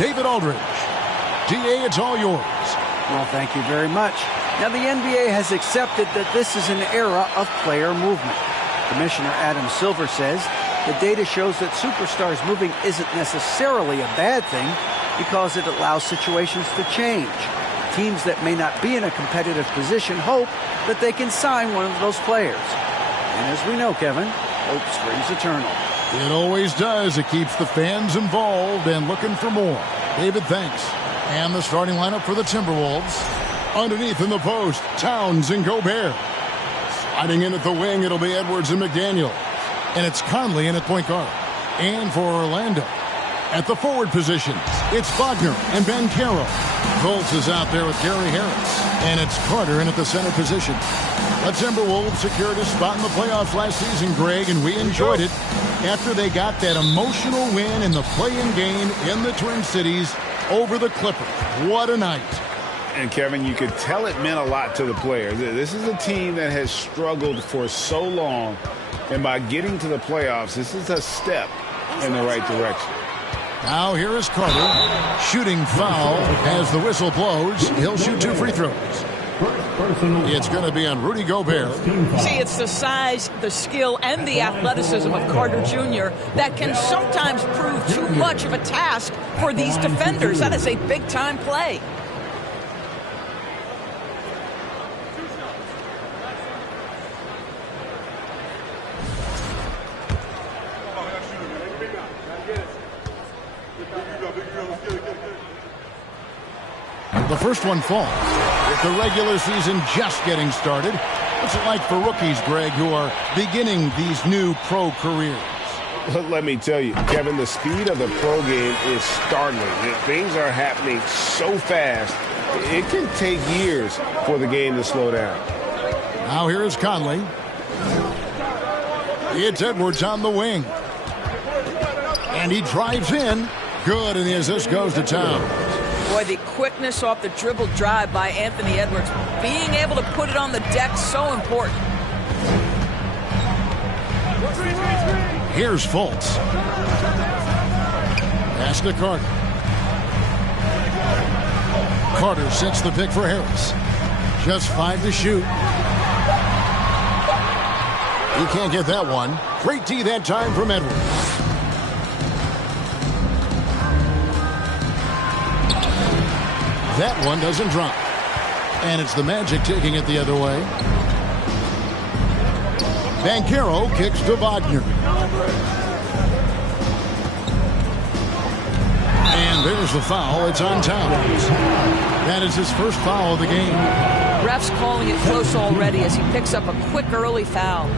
David Aldridge. DA, it's all yours. Well, thank you very much. Now, the NBA has accepted that this is an era of player movement. Commissioner Adam Silver says the data shows that superstars moving isn't necessarily a bad thing because it allows situations to change. Teams that may not be in a competitive position hope that they can sign one of those players. And as we know, Kevin, hope springs eternal. It always does. It keeps the fans involved and looking for more. David, thanks. And the starting lineup for the Timberwolves. Underneath in the post, Towns and Gobert. Sliding in at the wing, it'll be Edwards and McDaniel. And it's Conley in at point guard. And for Orlando, at the forward positions, it's Wagner and Banchero. Fultz is out there with Gary Harris. And it's Carter in at the center position. The Timberwolves secured a spot in the playoffs last season, Greg, and we enjoyed it after they got that emotional win in the play-in game in the Twin Cities over the Clippers. What a night. And, Kevin, you could tell it meant a lot to the players. This is a team that has struggled for so long, and by getting to the playoffs, this is a step in the right direction. Now here is Carter. Shooting foul as the whistle blows. He'll shoot 2 free throws. It's going to be on Rudy Gobert. See, it's the size, the skill, and the athleticism of Carter Jr. that can sometimes prove too much of a task for these defenders. That is a big-time play. The first one falls. With the regular season just getting started, what's it like for rookies, Greg, who are beginning these new pro careers? Let me tell you, Kevin, the speed of the pro game is startling. Things are happening so fast, it can take years for the game to slow down. Now here is Conley. It's Edwards on the wing. And he drives in. Good, and the assist goes to Towns. Boy, the quickness off the dribble drive by Anthony Edwards. Being able to put it on the deck, so important. Here's Fultz. Pass to Carter. Carter sets the pick for Harris. Just 5 to shoot. He can't get that one. Great D that time from Edwards. That one doesn't drop. And it's the Magic taking it the other way. Banchero kicks to Wagner. And there's the foul. It's on Towns. That is his first foul of the game. Ref's calling it close already as he picks up a quick early foul.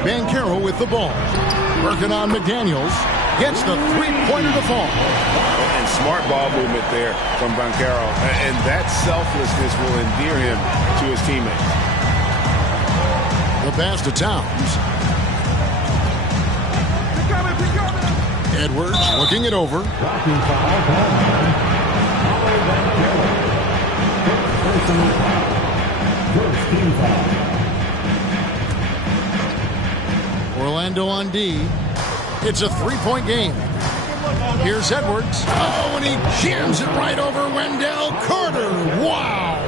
Banchero with the ball. Working on McDaniels. Gets the three-pointer to fall. And smart ball movement there from Banchero. And that selflessness will endear him to his teammates. The pass to Towns. Edwards looking it over. Orlando on D. It's a three-point game. Here's Edwards. Oh, and he jams it right over Wendell Carter. Wow.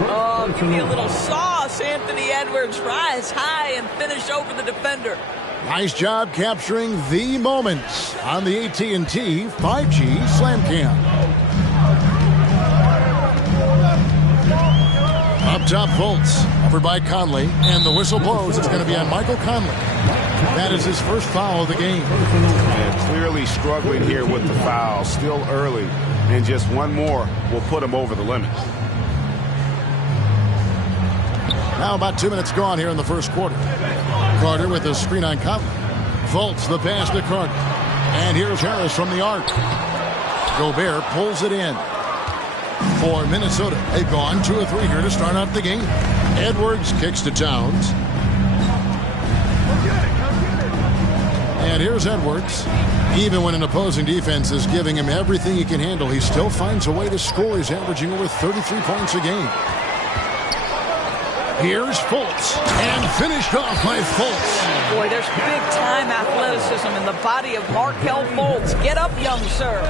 Oh, give me a little sauce. Anthony Edwards rise high and finish over the defender. Nice job capturing the moments on the AT&T 5G Slam Cam. Up top, Fultz, covered by Conley, and the whistle blows. It's going to be on Michael Conley. That is his first foul of the game. And clearly struggling here with the foul, still early, and just one more will put him over the limit. Now about 2 minutes gone here in the first quarter. Carter with the screen on Conley. Fultz the pass to Carter. And here's Harris from the arc. Gobert pulls it in. For Minnesota, they've gone 2 of 3 here to start out the game. Edwards kicks to Towns. And here's Edwards. Even when an opposing defense is giving him everything he can handle, he still finds a way to score. He's averaging over 33 points a game. Here's Fultz, and finished off by Fultz. Boy, there's big-time athleticism in the body of Markelle Fultz. Get up, young sir.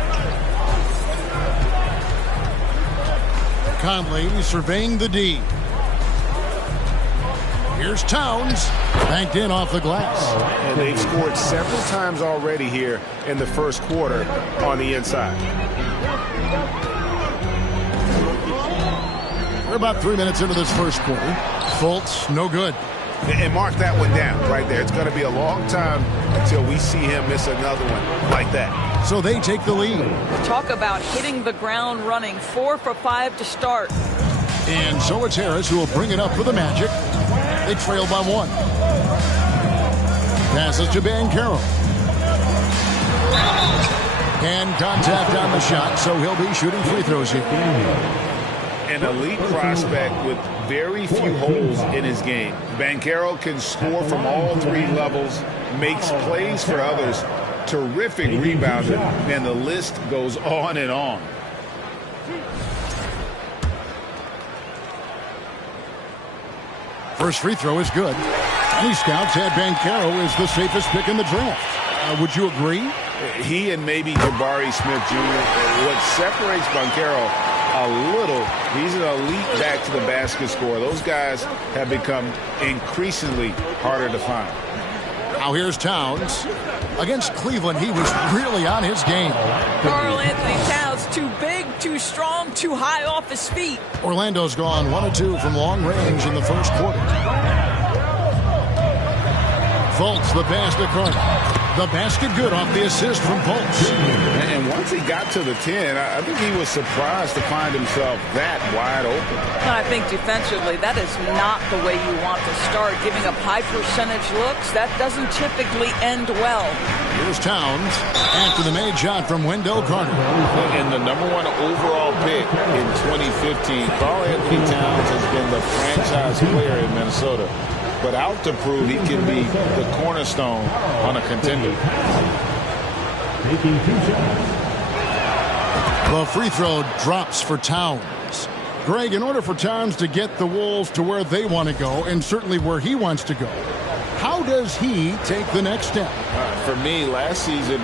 Conley surveying the D. Here's Towns, banked in off the glass. And they've scored several times already here in the first quarter on the inside. We're about 3 minutes into this first quarter. Fultz, no good. And mark that one down right there. It's going to be a long time until we see him miss another one like that. So they take the lead. Talk about hitting the ground running. 4 for 5 to start. And so it's Harris who will bring it up for the Magic. They trail by 1. Passes to Banchero. And contact on the shot, so he'll be shooting free throws here. An elite prospect with very few holes in his game. Banchero can score from all 3 levels, makes plays for others, terrific rebounder, and the list goes on and on. First free throw is good. Many scouts had Banchero as the safest pick in the draft. Would you agree? He and maybe Jabari Smith Jr. What separates Banchero a little, he's an elite back to the basket scorer. Those guys have become increasingly harder to find. Now here's Towns. Against Cleveland, he was really on his game. Karl-Anthony Towns, too big, too strong, too high off his feet. Orlando's gone 1 of 2 from long range in the first quarter. Fultz, the pass to Carter. The basket good off the assist from Fultz. And once he got to the 10, I think he was surprised to find himself that wide open. I think defensively, that is not the way you want to start. Giving up high percentage looks, that doesn't typically end well. Here's Towns after the made shot from Wendell Carter. And the #1 overall pick in 2015, Karl-Anthony Towns has been the franchise player in Minnesota. But out to prove he can be the cornerstone on a contender. The free throw drops for Towns. Greg, in order for Towns to get the Wolves to where they want to go, and certainly where he wants to go, how does he take the next step? For me, last season,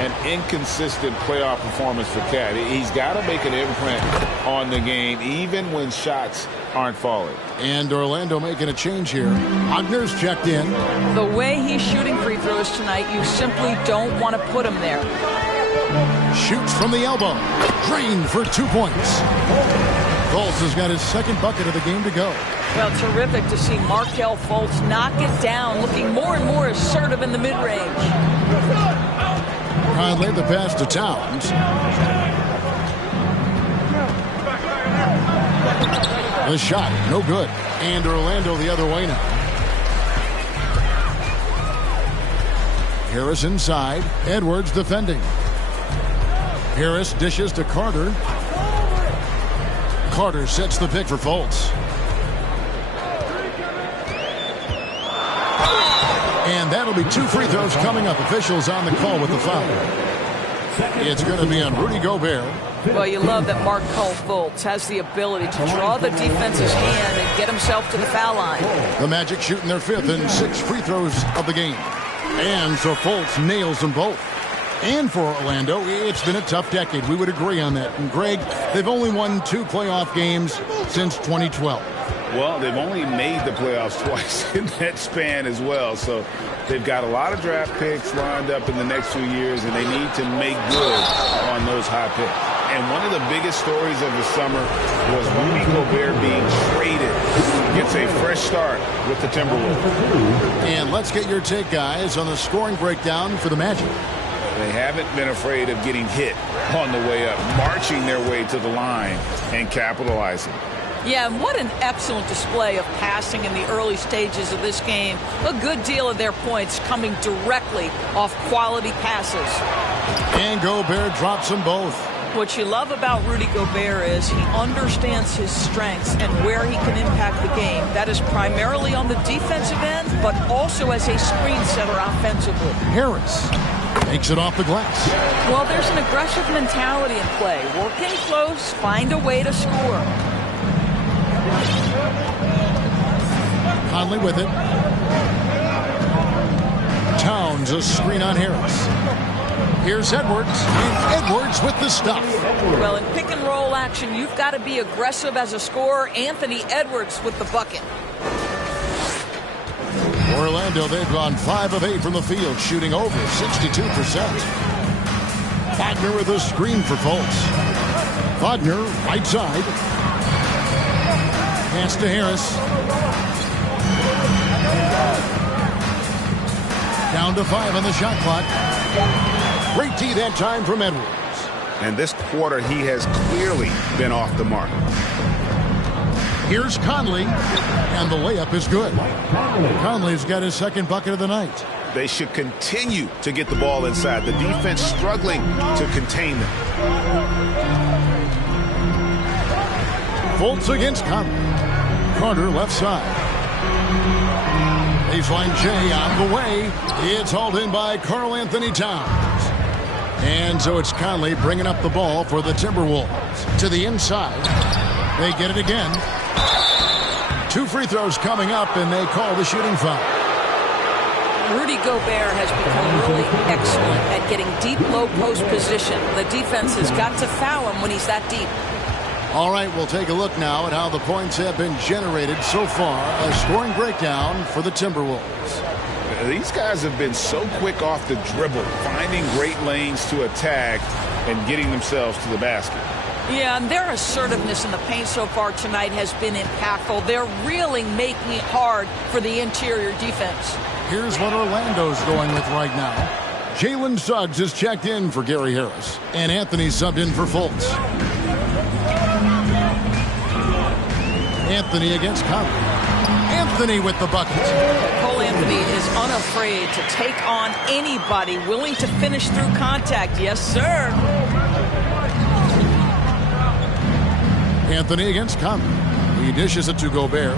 an inconsistent playoff performance for Cat. He's got to make an imprint on the game, even when shots aren't falling. And Orlando making a change here. Ogner's checked in. The way he's shooting free throws tonight, you simply don't want to put him there. Shoots from the elbow. Drained for 2 points. Fultz has got his second bucket of the game to go. Well, terrific to see Markelle Fultz knock it down, looking more and more assertive in the mid-range. Conley the pass to Towns. The shot, no good. And Orlando the other way now. Harris inside. Edwards defending. Harris dishes to Carter. Carter sets the pick for Fultz. And that'll be 2 free throws coming up. Officials on the call with the foul. It's going to be on Rudy Gobert. Well, you love that Markelle Fultz has the ability to draw the defense's hand and get himself to the foul line. The Magic shooting their 5th and 6th free throws of the game. And so Fultz nails them both. And for Orlando, it's been a tough decade. We would agree on that. And Greg, they've only won 2 playoff games since 2012. Well, they've only made the playoffs twice in that span as well. So they've got a lot of draft picks lined up in the next few years, and they need to make good on those high picks. And one of the biggest stories of the summer was Rudy Gobert being traded. Gets a fresh start with the Timberwolves. And let's get your take, guys, on the scoring breakdown for the Magic. They haven't been afraid of getting hit on the way up, marching their way to the line and capitalizing. Yeah, and what an excellent display of passing in the early stages of this game. A good deal of their points coming directly off quality passes. And Gobert drops them both. What you love about Rudy Gobert is he understands his strengths and where he can impact the game. That is primarily on the defensive end, but also as a screen setter offensively. Harris takes it off the glass. Well, there's an aggressive mentality in play. Work in close, find a way to score. Conley with it. Towns a screen on Harris. Here's Edwards, and Edwards with the stuff. Well, in pick and roll action, you've got to be aggressive as a scorer. Anthony Edwards with the bucket. Orlando, they've gone 5 of 8 from the field, shooting over 62%. Wagner with a screen for Fultz. Wagner, right side. Pass to Harris. Down to 5 on the shot clock. Great D that time from Edwards. And this quarter, he has clearly been off the mark. Here's Conley, and the layup is good. Conley's got his second bucket of the night. They should continue to get the ball inside. The defense struggling to contain them. Fultz against Conley. Carter left side. Baseline J on the way. It's hauled in by Karl Anthony Towns. And so it's Conley bringing up the ball for the Timberwolves. To the inside. They get it again. 2 free throws coming up, and they call the shooting foul. Rudy Gobert has become really excellent at getting deep low post position. The defense has got to foul him when he's that deep. All right, we'll take a look now at how the points have been generated so far. A scoring breakdown for the Timberwolves. These guys have been so quick off the dribble, finding great lanes to attack and getting themselves to the basket. Yeah, and their assertiveness in the paint so far tonight has been impactful. They're really making it hard for the interior defense. Here's what Orlando's going with right now. Jalen Suggs is checked in for Gary Harris, and Anthony subbed in for Fultz. Anthony against Conley. Anthony with the bucket. Cole Anthony is unafraid to take on anybody willing to finish through contact. Yes, sir. Anthony against Conley. He dishes it to Gobert.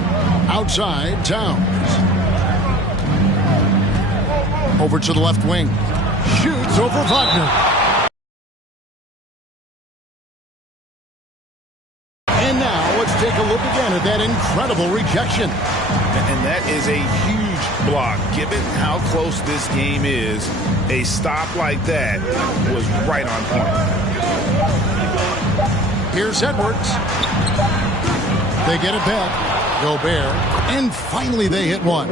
Outside, Towns. Over to the left wing. Shoots over Wagner. And now let's take a look again at that incredible rejection. And that is a huge block. Given how close this game is, a stop like that was right on point. Here's Edwards. They get it back. Gobert. And finally they hit one.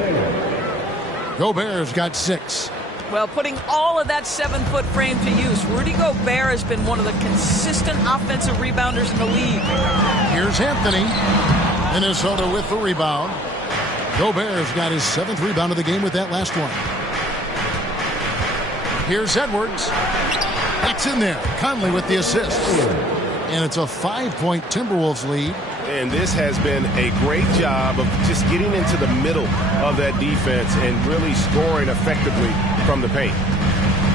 Gobert's got 6. Well, putting all of that 7-foot frame to use, Rudy Gobert has been one of the consistent offensive rebounders in the league. Here's Anthony. Minnesota with the rebound. Gobert's got his 7th rebound of the game with that last one. Here's Edwards. That's in there. Conley with the assist. And it's a 5-point Timberwolves lead. And this has been a great job of just getting into the middle of that defense and really scoring effectively from the paint.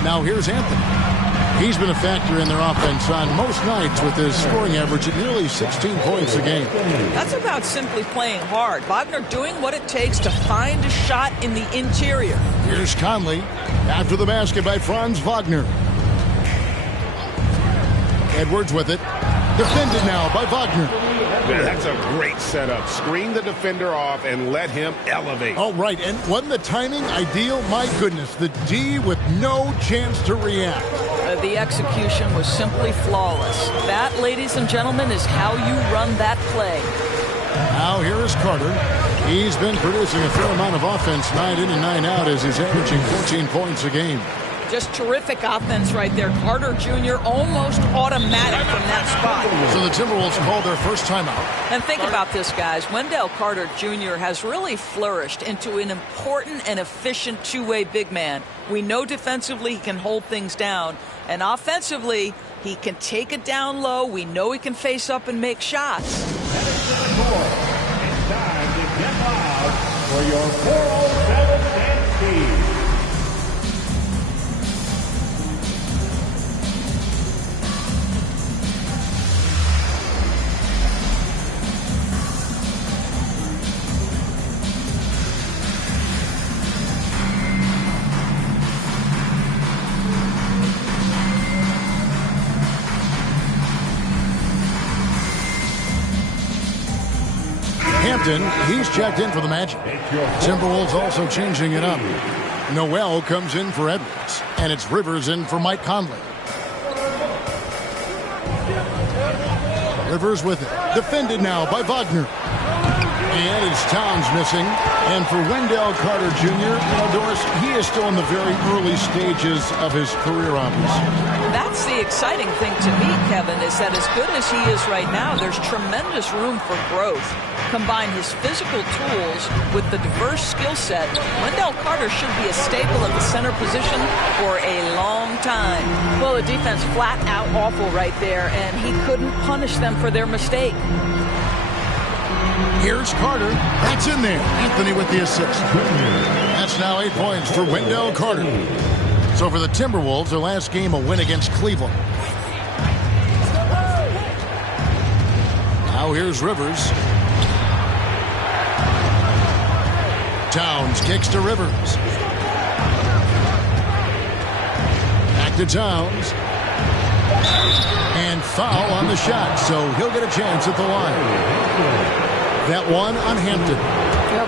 Now here's Anthony. He's been a factor in their offense on most nights with his scoring average at nearly 16 points a game. That's about simply playing hard. Wagner doing what it takes to find a shot in the interior. Here's Conley. After the basket by Franz Wagner. Edwards with it. Defended now by Wagner. That's a great setup. Screen the defender off and let him elevate. Oh, right. And wasn't the timing ideal? My goodness. The D with no chance to react. The execution was simply flawless. That, ladies and gentlemen, is how you run that play. Now here is Carter. He's been producing a fair amount of offense 9 in and 9 out as he's averaging 14 points a game. Just terrific offense right there. Carter Jr. almost automatic from that spot. So the Timberwolves called their first timeout. And think about this, guys. Wendell Carter Jr. has really flourished into an important and efficient two-way big man. We know defensively he can hold things down. And offensively, he can take it down low. We know he can face up and make shots. It's time to get loud for your 407 dance team. Hampton, he's checked in for the Magic. Timberwolves also changing it up. Noel comes in for Edwards, and it's Rivers in for Mike Conley. Rivers with it. Defended now by Wagner. And it's Towns missing. And for Wendell Carter Jr., Doris, he is still in the very early stages of his career, obviously. That's the exciting thing to me, Kevin, is that as good as he is right now, there's tremendous room for growth. Combine his physical tools with the diverse skill set, Wendell Carter should be a staple at the center position for a long time. Well, the defense flat out awful right there, and he couldn't punish them for their mistake. Here's Carter. That's in there. Anthony with the assist. That's now 8 points for Wendell Carter. So for the Timberwolves, their last game, a win against Cleveland. Now here's Rivers. Towns kicks to Rivers. Back to Towns. And foul on the shot, so he'll get a chance at the line. That one on Hampton.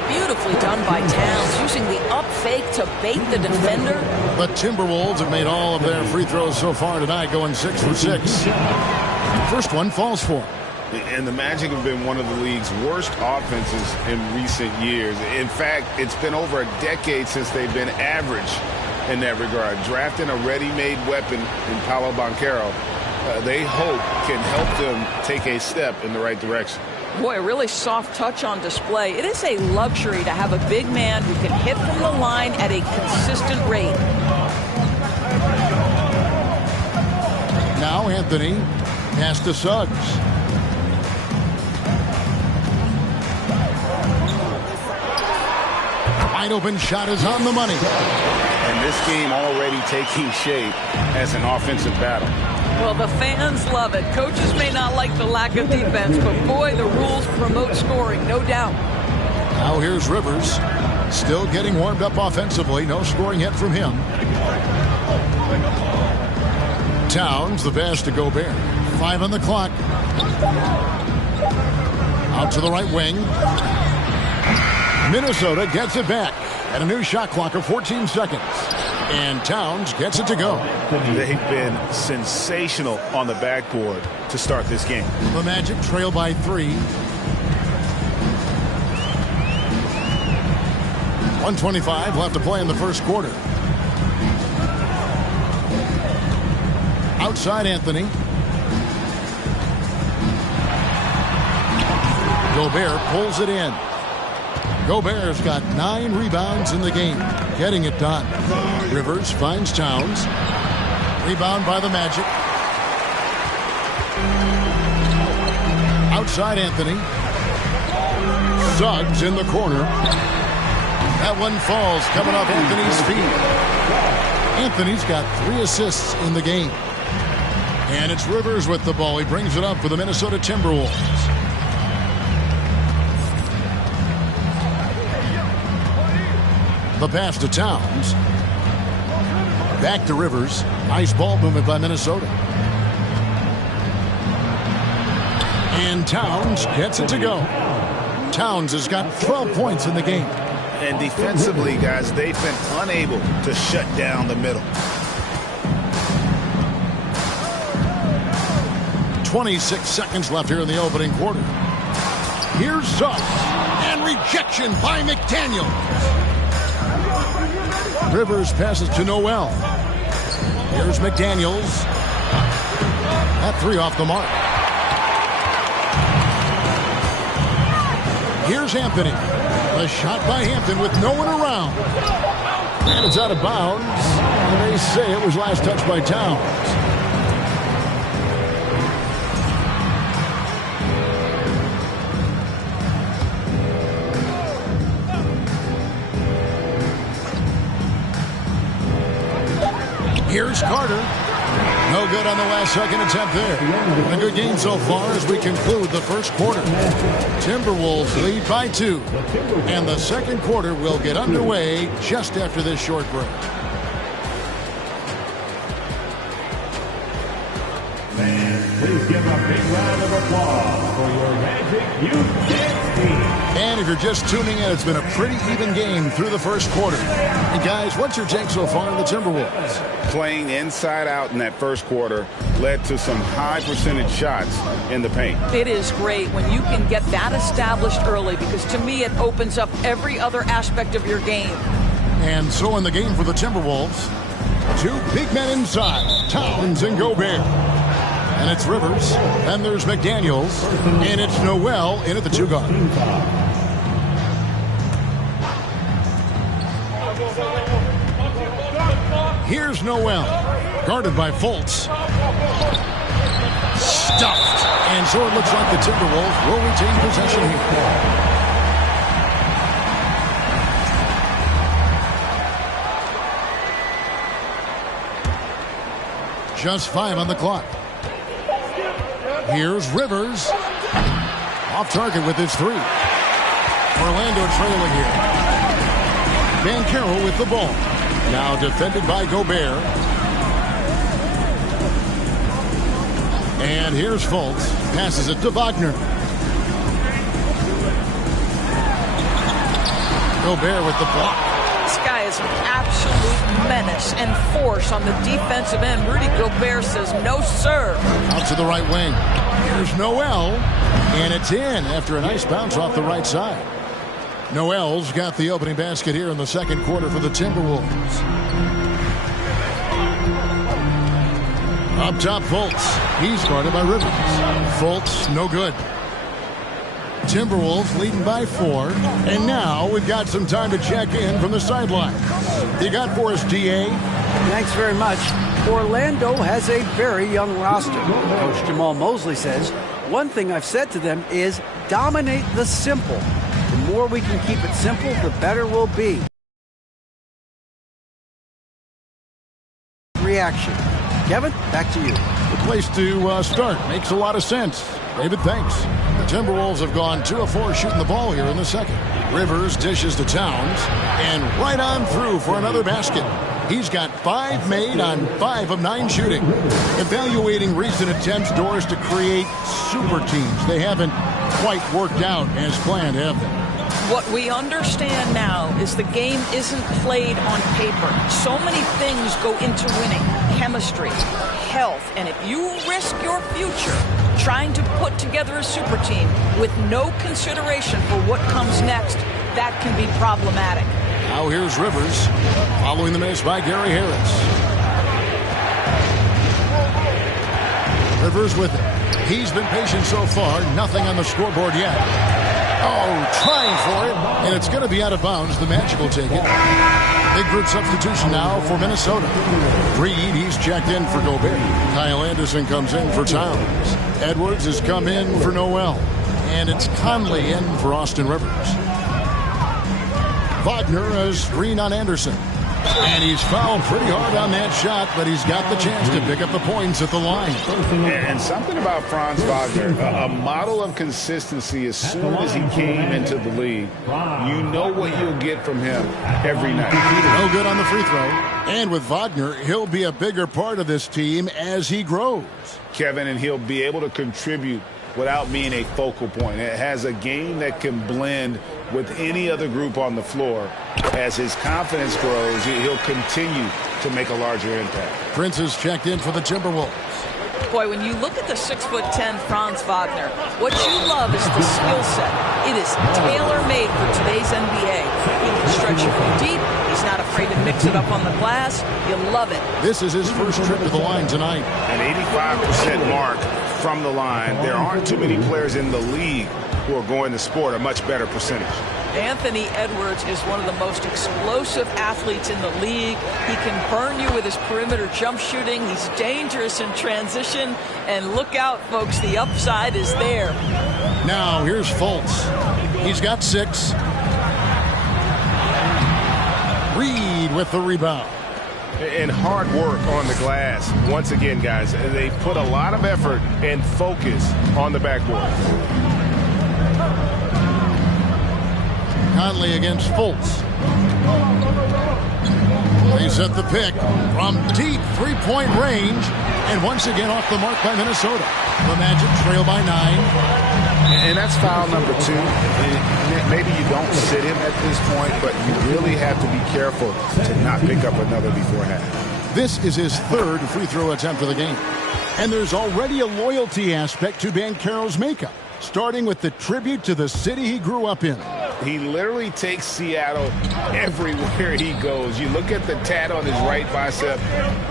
Beautifully done by Towns, using the up fake to bait the defender. The Timberwolves have made all of their free throws so far tonight, going 6 for 6. First one falls for. And the Magic have been one of the league's worst offenses in recent years. In fact, it's been over a decade since they've been average in that regard. Drafting a ready-made weapon in Paolo Banchero, they hope can help them take a step in the right direction. Boy, a really soft touch on display. It is a luxury to have a big man who can hit from the line at a consistent rate. Now Anthony, pass to Suggs. Wide open shot is on the money. And this game already taking shape as an offensive battle. Well, the fans love it. Coaches may not like the lack of defense, but boy, the rules promote scoring, no doubt. Now here's Rivers. Still getting warmed up offensively. No scoring yet from him. Towns, the pass to Gobert. 5 on the clock. Out to the right wing. Minnesota gets it back. And a new shot clock of 14 seconds. And Towns gets it to go. They've been sensational on the backboard to start this game. The Magic trail by 3. 1:25 left to play in the first quarter. Outside Anthony. Gobert pulls it in. Gobert's got 9 rebounds in the game. Getting it done. Rivers finds Towns. Rebound by the Magic. Outside Anthony. Suggs in the corner. That one falls coming off Anthony's feet. Anthony's got 3 assists in the game. And it's Rivers with the ball. He brings it up for the Minnesota Timberwolves. The pass to Towns. Back to Rivers. Nice ball movement by Minnesota. And Towns gets it to go. Towns has got 12 points in the game. And defensively, guys, they've been unable to shut down the middle. 26 seconds left here in the opening quarter. Here's Suggs. And rejection by McDaniels. Rivers passes to Noel. Here's McDaniels. That 3 off the mark. Here's Anthony. A shot by Hampton with no one around. And it's out of bounds. And they say it was last touched by Towns. Here's Carter. No good on the last second attempt there. A good game so far as we conclude the first quarter. Timberwolves lead by 2. And the second quarter will get underway just after this short break. Please give a big round of applause for your Magic Youth Dance Team. And if you're just tuning in, it's been a pretty even game through the first quarter. And guys, what's your take so far on the Timberwolves? Playing inside out in that first quarter led to some high percentage shots in the paint. It is great when you can get that established early, because to me it opens up every other aspect of your game. And so in the game for the Timberwolves, two big men inside, Towns and Gobert. And it's Rivers, and there's McDaniels, and it's Noel in at the 2 guard. Here's Noel, guarded by Fultz. Stuffed. And so it looks like the Timberwolves will retain possession here. Just 5 on the clock. Here's Rivers. Off target with his 3. Orlando trailing here. Banchero with the ball. Now defended by Gobert. And here's Fultz. Passes it to Wagner. Gobert with the block. This guy is an absolute menace and force on the defensive end. Rudy Gobert says no, sir. Out to the right wing. Here's Noel. And it's in after a nice bounce off the right side. Noel's got the opening basket here in the second quarter for the Timberwolves. Up top, Fultz. He's guarded by Rivers. Fultz, no good. Timberwolves leading by 4. And now we've got some time to check in from the sideline. You got for us, DA? Thanks very much. Orlando has a very young roster. Coach Jamal Mosley says, one thing I've said to them is dominate the simple. The more we can keep it simple, the better we'll be. Reaction. Kevin, back to you. The place to start. Makes a lot of sense. David, thanks. The Timberwolves have gone 2 of 4 shooting the ball here in the second. Rivers dishes to Towns, and right on through for another basket. He's got 5 made on 5 of 9 shooting. Evaluating recent attempts, Doris, to create super teams. They haven't quite worked out as planned, have they? What we understand now is the game isn't played on paper. So many things go into winning. Chemistry, health, and if you risk your future trying to put together a super team with no consideration for what comes next, that can be problematic. Now here's Rivers, following the miss by Gary Harris. Rivers with it. He's been patient so far. Nothing on the scoreboard yet. Oh, trying for it. And it's going to be out of bounds. The Magic will take it. Big group substitution now for Minnesota. Reed, he's checked in for Gobert. Kyle Anderson comes in for Towns. Edwards has come in for Noel. And it's Conley in for Austin Rivers. Wagner has green on Anderson. And he's fouled pretty hard on that shot, but he's got the chance to pick up the points at the line. And something about Franz Wagner, a model of consistency. As soon as he came into the league, you know what you'll get from him every night. No good on the free throw. And with Wagner, he'll be a bigger part of this team as he grows. Kevin, and he'll be able to contribute without being a focal point. It has a game that can blend with any other group on the floor. As his confidence grows, he'll continue to make a larger impact. Prince is checked in for the Timberwolves. Boy, when you look at the 6'10" Franz Wagner, what you love is the skill set. It is tailor-made for today's NBA. He can stretch it from deep. He's not afraid to mix it up on the glass. You love it. This is his first trip to the line tonight. An 85% mark from the line. There aren't too many players in the league who are going to sport a much better percentage. Anthony Edwards is one of the most explosive athletes in the league. He can burn you with his perimeter jump shooting. He's dangerous in transition. And look out, folks, the upside is there. Now here's Fultz. He's got 6. Reed with the rebound. And hard work on the glass. Once again, guys, they put a lot of effort and focus on the backboard. Conley against Fultz. They set the pick from deep three-point range. And once again off the mark by Minnesota. The Magic trail by 9. And that's foul number 2. Maybe you don't sit him at this point, but you really have to be careful to not pick up another before half. This is his 3rd free throw attempt of the game. And there's already a loyalty aspect to Banchero's makeup, starting with the tribute to the city he grew up in. He literally takes Seattle everywhere he goes. You look at the tat on his right bicep.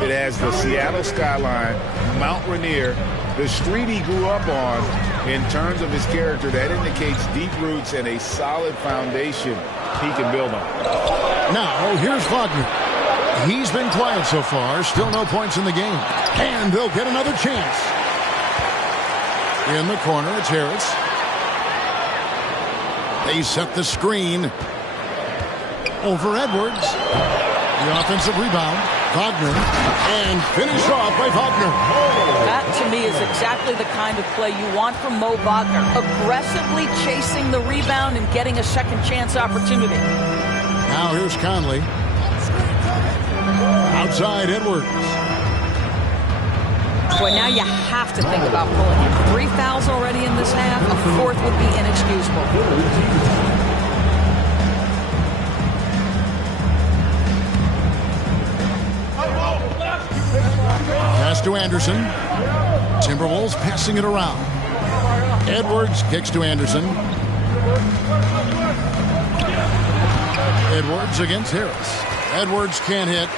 It has the Seattle skyline, Mount Rainier, the street he grew up on. In terms of his character, that indicates deep roots and a solid foundation he can build on. Now, here's Wagner. He's been quiet so far. Still no points in the game. And they'll get another chance. In the corner, it's Harris. They set the screen over Edwards. The offensive rebound. Wagner. And finished off by Wagner. That, to me, is exactly the kind of play you want from Mo Wagner. Aggressively chasing the rebound and getting a second chance opportunity. Now here's Conley. Outside Edwards. Boy, now you have to think about pulling him. 3 fouls already in this half. A 4th would be inexcusable. Pass to Anderson. Timberwolves passing it around. Edwards kicks to Anderson. Edwards against Harris. Edwards can't hit.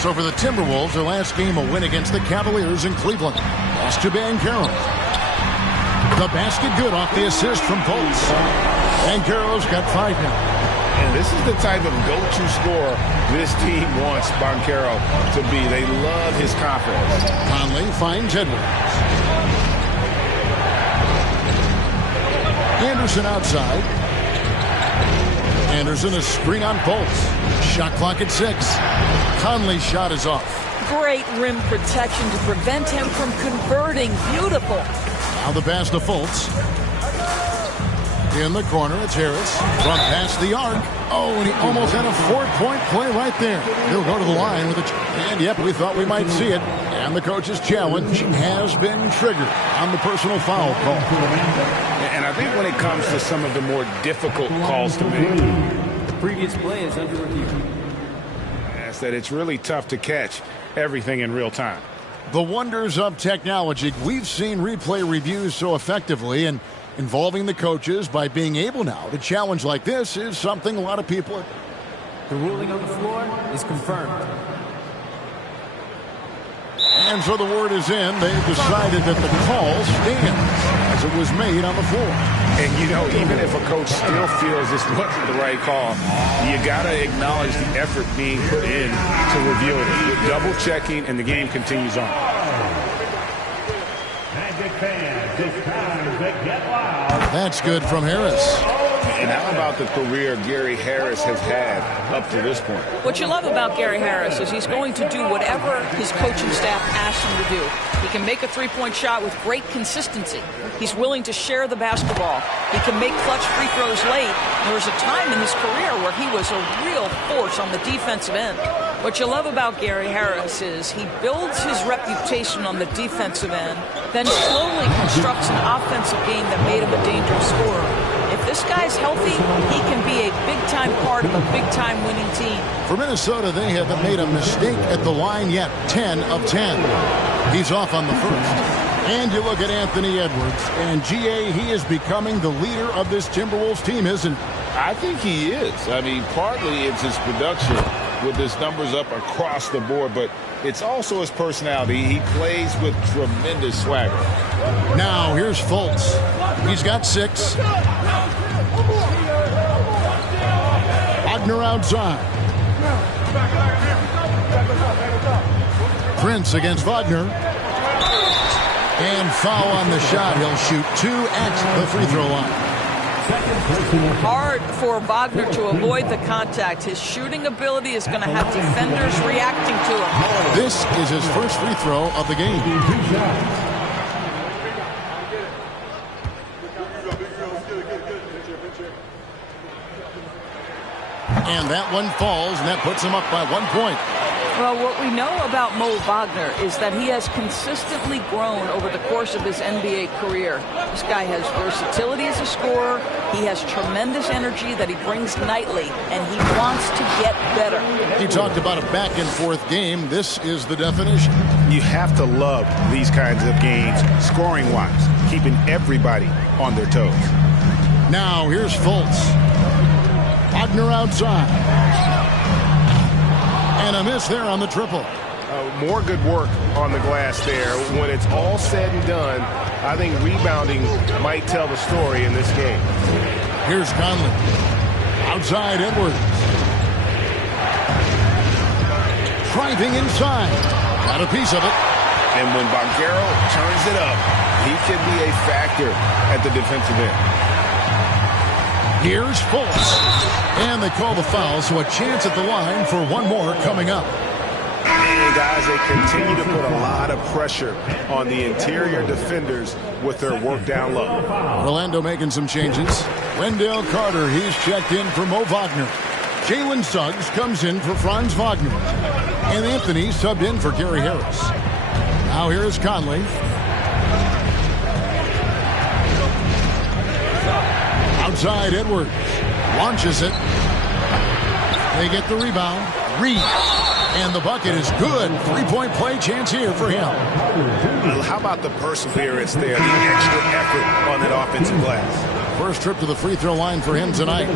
So for the Timberwolves, their last game a win against the Cavaliers in Cleveland. Lost to Banchero. The basket good off the assist from Fultz. Banchero's got 5 now. And this is the type of go-to scorer this team wants Banchero to be. They love his confidence. Conley finds Edwards. Anderson outside. Anderson a screen on Fultz. Shot clock at 6. Conley's shot is off. Great rim protection to prevent him from converting. Beautiful. Now the pass to Fultz. In the corner, it's Harris. From past the arc. Oh, and he almost had a 4-point play right there. He'll go to the line with it. And, yep, we thought we might see it. And the coach's challenge has been triggered on the personal foul call. And I think when it comes to some of the more difficult calls to make, The previous play is under review. that's that it's really tough to catch everything in real time. The wonders of technology. We've seen replay reviews so effectively, and involving the coaches by being able now to challenge like this is something a lot of people... The ruling on the floor is confirmed. And so the word is in. They've decided that the call stands as it was made on the floor. And, you know, even if a coach still feels this wasn't the right call, you got to acknowledge the effort being put in to review it. You're double-checking, and the game continues on. Magic fans, it's time to get loud. That's good from Harris. And how about the career Gary Harris has had up to this point? What you love about Gary Harris is he's going to do whatever his coaching staff asks him to do. He can make a 3-point shot with great consistency. He's willing to share the basketball. He can make clutch free throws late. There was a time in his career where he was a real force on the defensive end. What you love about Gary Harris is he builds his reputation on the defensive end, then slowly constructs an offensive game that made him a dangerous scorer. If this guy's healthy, he can be a big-time part of a big-time winning team. For Minnesota, they haven't made a mistake at the line yet. 10 of 10. He's off on the first. And you look at Anthony Edwards, and G.A., he is becoming the leader of this Timberwolves team, isn't he? I think he is. I mean, partly it's his production with his numbers up across the board, but it's also his personality. He plays with tremendous swagger. Now, here's Fultz. He's got 6. Wagner outside. Prince against Wagner. And foul on the shot. He'll shoot 2 at the free throw line. Hard for Wagner to avoid the contact. His shooting ability is going to have defenders reacting to him. This is his first free throw of the game. And that one falls, and that puts him up by 1 point. Well, what we know about Mo Wagner is that he has consistently grown over the course of his NBA career. This guy has versatility as a scorer. He has tremendous energy that he brings nightly, and he wants to get better. He talked about a back-and-forth game. This is the definition. You have to love these kinds of games, scoring-wise, keeping everybody on their toes. Now, here's Fultz. Wagner outside. And a miss there on the triple. More good work on the glass there. When it's all said and done, I think rebounding might tell the story in this game. Here's Conley. Outside Edwards. Driving inside. Got a piece of it. And when Banchero turns it up, he can be a factor at the defensive end. Here's Fultz. And they call the foul, so a chance at the line for one more coming up. And guys, they continue to put a lot of pressure on the interior defenders with their work down low. Orlando making some changes. Wendell Carter, he's checked in for Mo Wagner. Jalen Suggs comes in for Franz Wagner. And Anthony subbed in for Gary Harris. Now here's Conley. Outside Edwards. Launches it. They get the rebound. Reed. And the bucket is good. Three-point play chance here for him. Well, how about the perseverance there, the extra effort on that offensive glass? First trip to the free throw line for him tonight.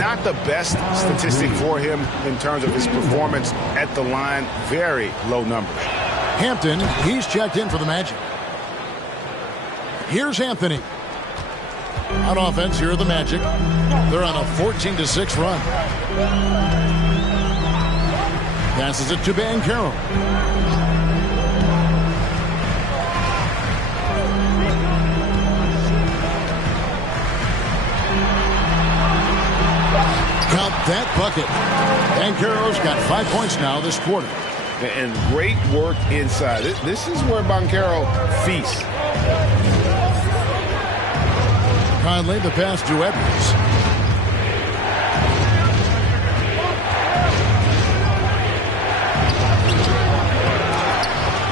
Not the best statistic for him in terms of his performance at the line. Very low numbers. Hampton, he's checked in for the Magic. Here's Anthony. On offense, here are the Magic. They're on a 14-6 run. Passes it to Banchero. Count that bucket. Banchero's got 5 points now this quarter. And great work inside. This is where Banchero feasts. Conley, the pass to Edwards.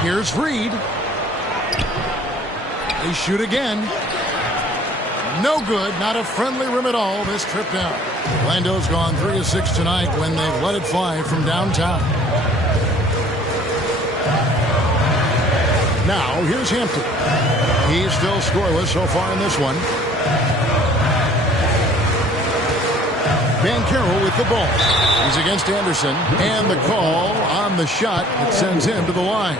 Here's Reed. They shoot again. No good. Not a friendly rim at all this trip down. Orlando's gone 3 of 6 tonight when they've let it fly from downtown. Now, here's Hampton. He's still scoreless so far in this one. Banchero with the ball. He's against Anderson. And the call on the shot that sends him to the line.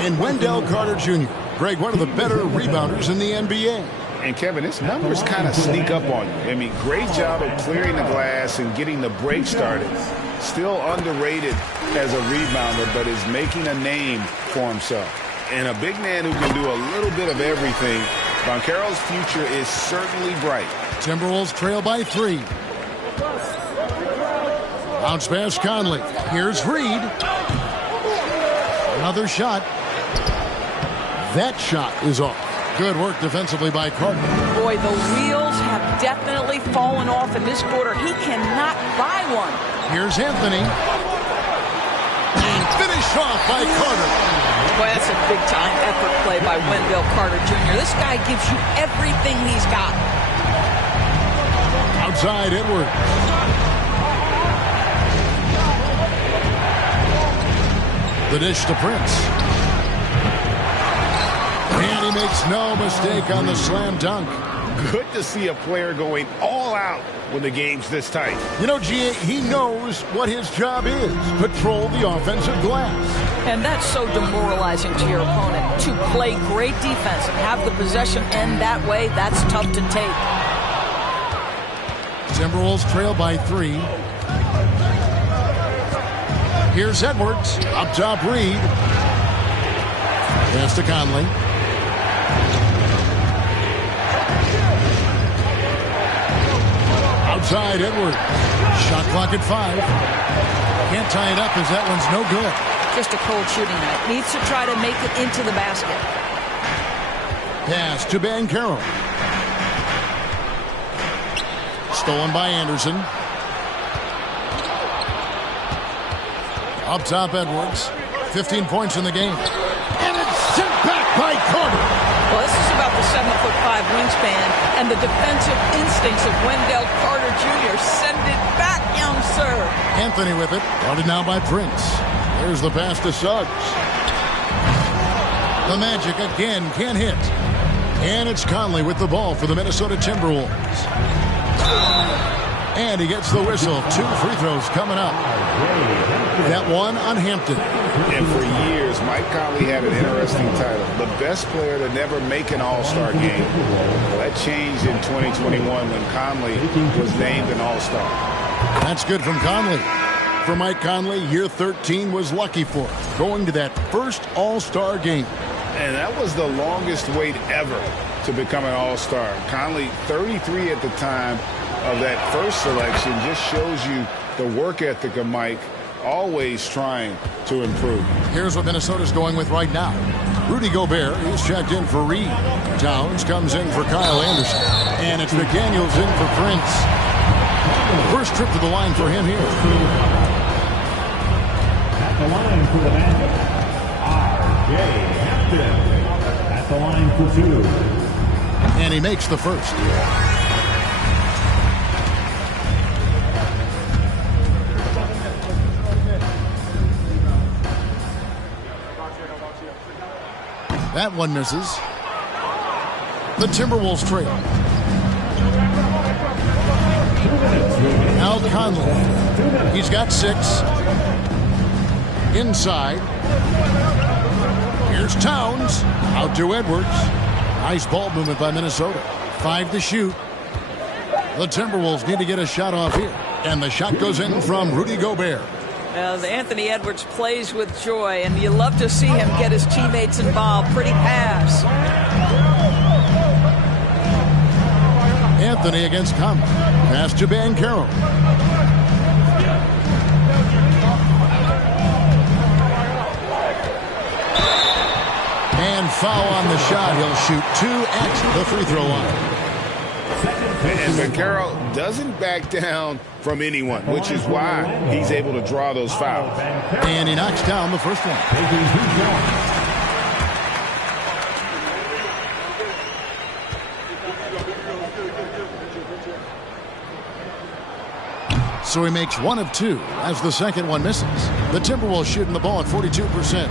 And Wendell Carter Jr., Greg, one of the better rebounders in the NBA. And, Kevin, his numbers kind of sneak up on you. I mean, great job of clearing the glass and getting the break started. Still underrated as a rebounder, but is making a name for himself. And a big man who can do a little bit of everything. Banchero's future is certainly bright. Timberwolves trail by 3. Bounce pass Conley. Here's Reed. Another shot. That shot is off. Good work defensively by Carter. Boy, the wheels have definitely fallen off in this quarter. He cannot buy one. Here's Anthony. And finished off by Carter. Boy, that's a big-time effort play by Wendell Carter Jr. This guy gives you everything he's got. Outside Edwards. The dish to Prince. And he makes no mistake on the slam dunk. Good to see a player going all out when the game's this tight. You know, G.A., he knows what his job is. Patrol the offensive glass. And that's so demoralizing to your opponent. To play great defense and have the possession end that way, that's tough to take. Timberwolves trail by 3. Here's Edwards. Up top, Reed. Pass to Conley. Outside Edwards. Shot clock at 5. Can't tie it up as that one's no good. Just a cold shooting night. Needs to try to make it into the basket. Pass to Banchero. Stolen by Anderson. Up top, Edwards. 15 points in the game. And it's sent back by Carter. Well, this is about the 7'5" wingspan and the defensive instincts of Wendell Carter Jr. Send it back, young sir. Anthony with it. Guarded now by Prince. There's the pass to Suggs. The Magic again can't hit. And it's Conley with the ball for the Minnesota Timberwolves. And he gets the whistle. 2 free throws coming up. That one on Hampton. And for years, Mike Conley had an interesting title. The best player to never make an All-Star game. Well, that changed in 2021 when Conley was named an All-Star. That's good from Conley. For Mike Conley, year 13 was lucky for him, going to that first All-Star game. And that was the longest wait ever to become an All-Star. Conley, 33 at the time of that first selection, just shows you the work ethic of Mike, always trying to improve. Here's what Minnesota's going with right now. Rudy Gobert is checked in for Reed. Towns comes in for Kyle Anderson. And it's McDaniels in for Prince. First trip to the line for him here. At the line for the Magic, R.J. Hampton. At the line for 2. And he makes the first. That one misses. The Timberwolves trail. Now Conley. He's got 6. Inside. Here's Towns. Out to Edwards. Nice ball movement by Minnesota. 5 to shoot. The Timberwolves need to get a shot off here. And the shot goes in from Rudy Gobert. Anthony Edwards plays with joy, and you love to see him get his teammates involved. Pretty pass. Anthony against Conley. Pass to Banchero. And foul on the shot. He'll shoot 2 at the free throw line. And Banchero doesn't back down from anyone, which is why he's able to draw those fouls. And he knocks down the first one. So he makes 1 of 2 as the second one misses. The Timberwolves shooting the ball at 42%.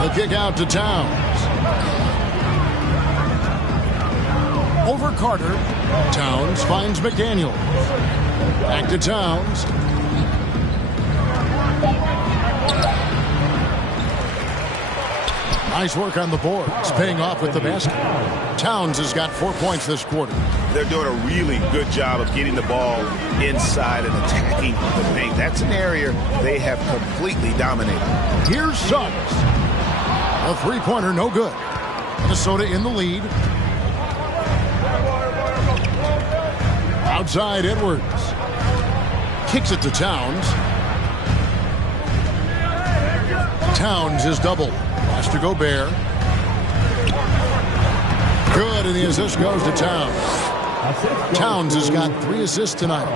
The kick out to Towns. Over Carter. Towns finds McDaniels. Back to Towns. Nice work on the boards, paying off with the basket. Towns has got 4 points this quarter. They're doing a really good job of getting the ball inside and attacking the paint. That's an area they have completely dominated. Here's Suggs. A three-pointer, no good. Minnesota in the lead. Outside Edwards. Kicks it to Towns. Towns is doubled. Pass to Gobert. Good, and the assist goes to Towns. Towns has got 3 assists tonight.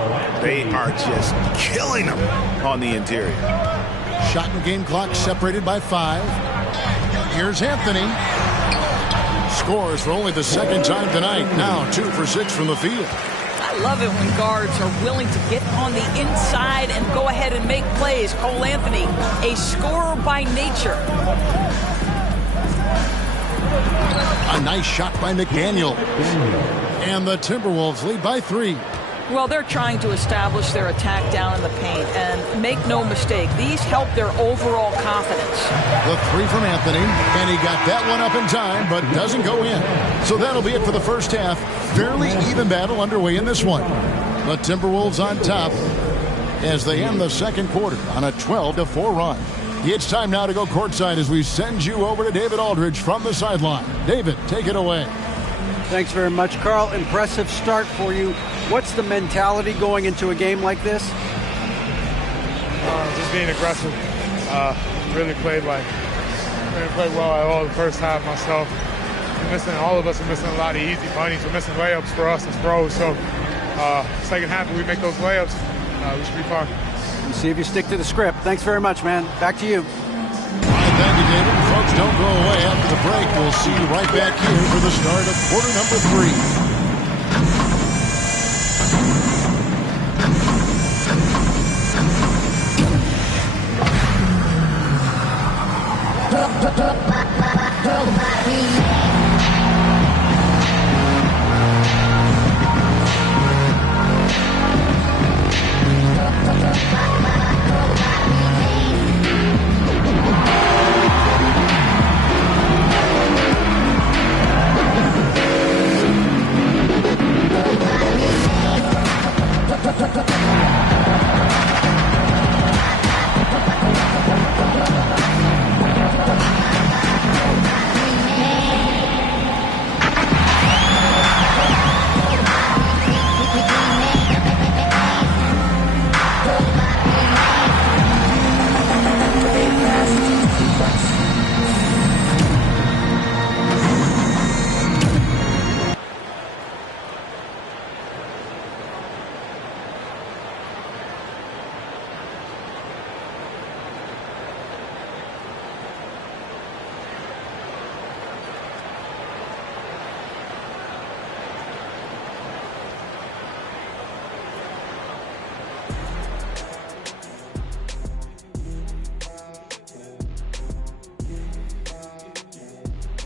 They are just killing them on the interior. Shot and game clock separated by 5. Here's Anthony. Scores for only the second time tonight. Now 2 for 6 from the field. I love it when guards are willing to get on the inside and go ahead and make plays. Cole Anthony, a scorer by nature. A nice shot by McDaniel. And the Timberwolves lead by 3. Well, they're trying to establish their attack down in the paint. And make no mistake, these help their overall confidence. The 3 from Anthony. And he got that one up in time, but doesn't go in. So that'll be it for the first half. Fairly even battle underway in this one. The Timberwolves on top as they end the second quarter on a 12-4 run. It's time now to go courtside as we send you over to David Aldridge from the sideline. David, take it away. Thanks very much, Carl. Impressive start for you. What's the mentality going into a game like this? Just being aggressive. Really played well at all the first half myself. All of us are missing a lot of easy bunnies. We're missing layups for us as pros. So second half, we make those layups. we should be fine. And see if you stick to the script. Thanks very much, man. Back to you. All right, thank you, David. Folks, don't go away after the break. We'll see you right back here for the start of quarter number 3.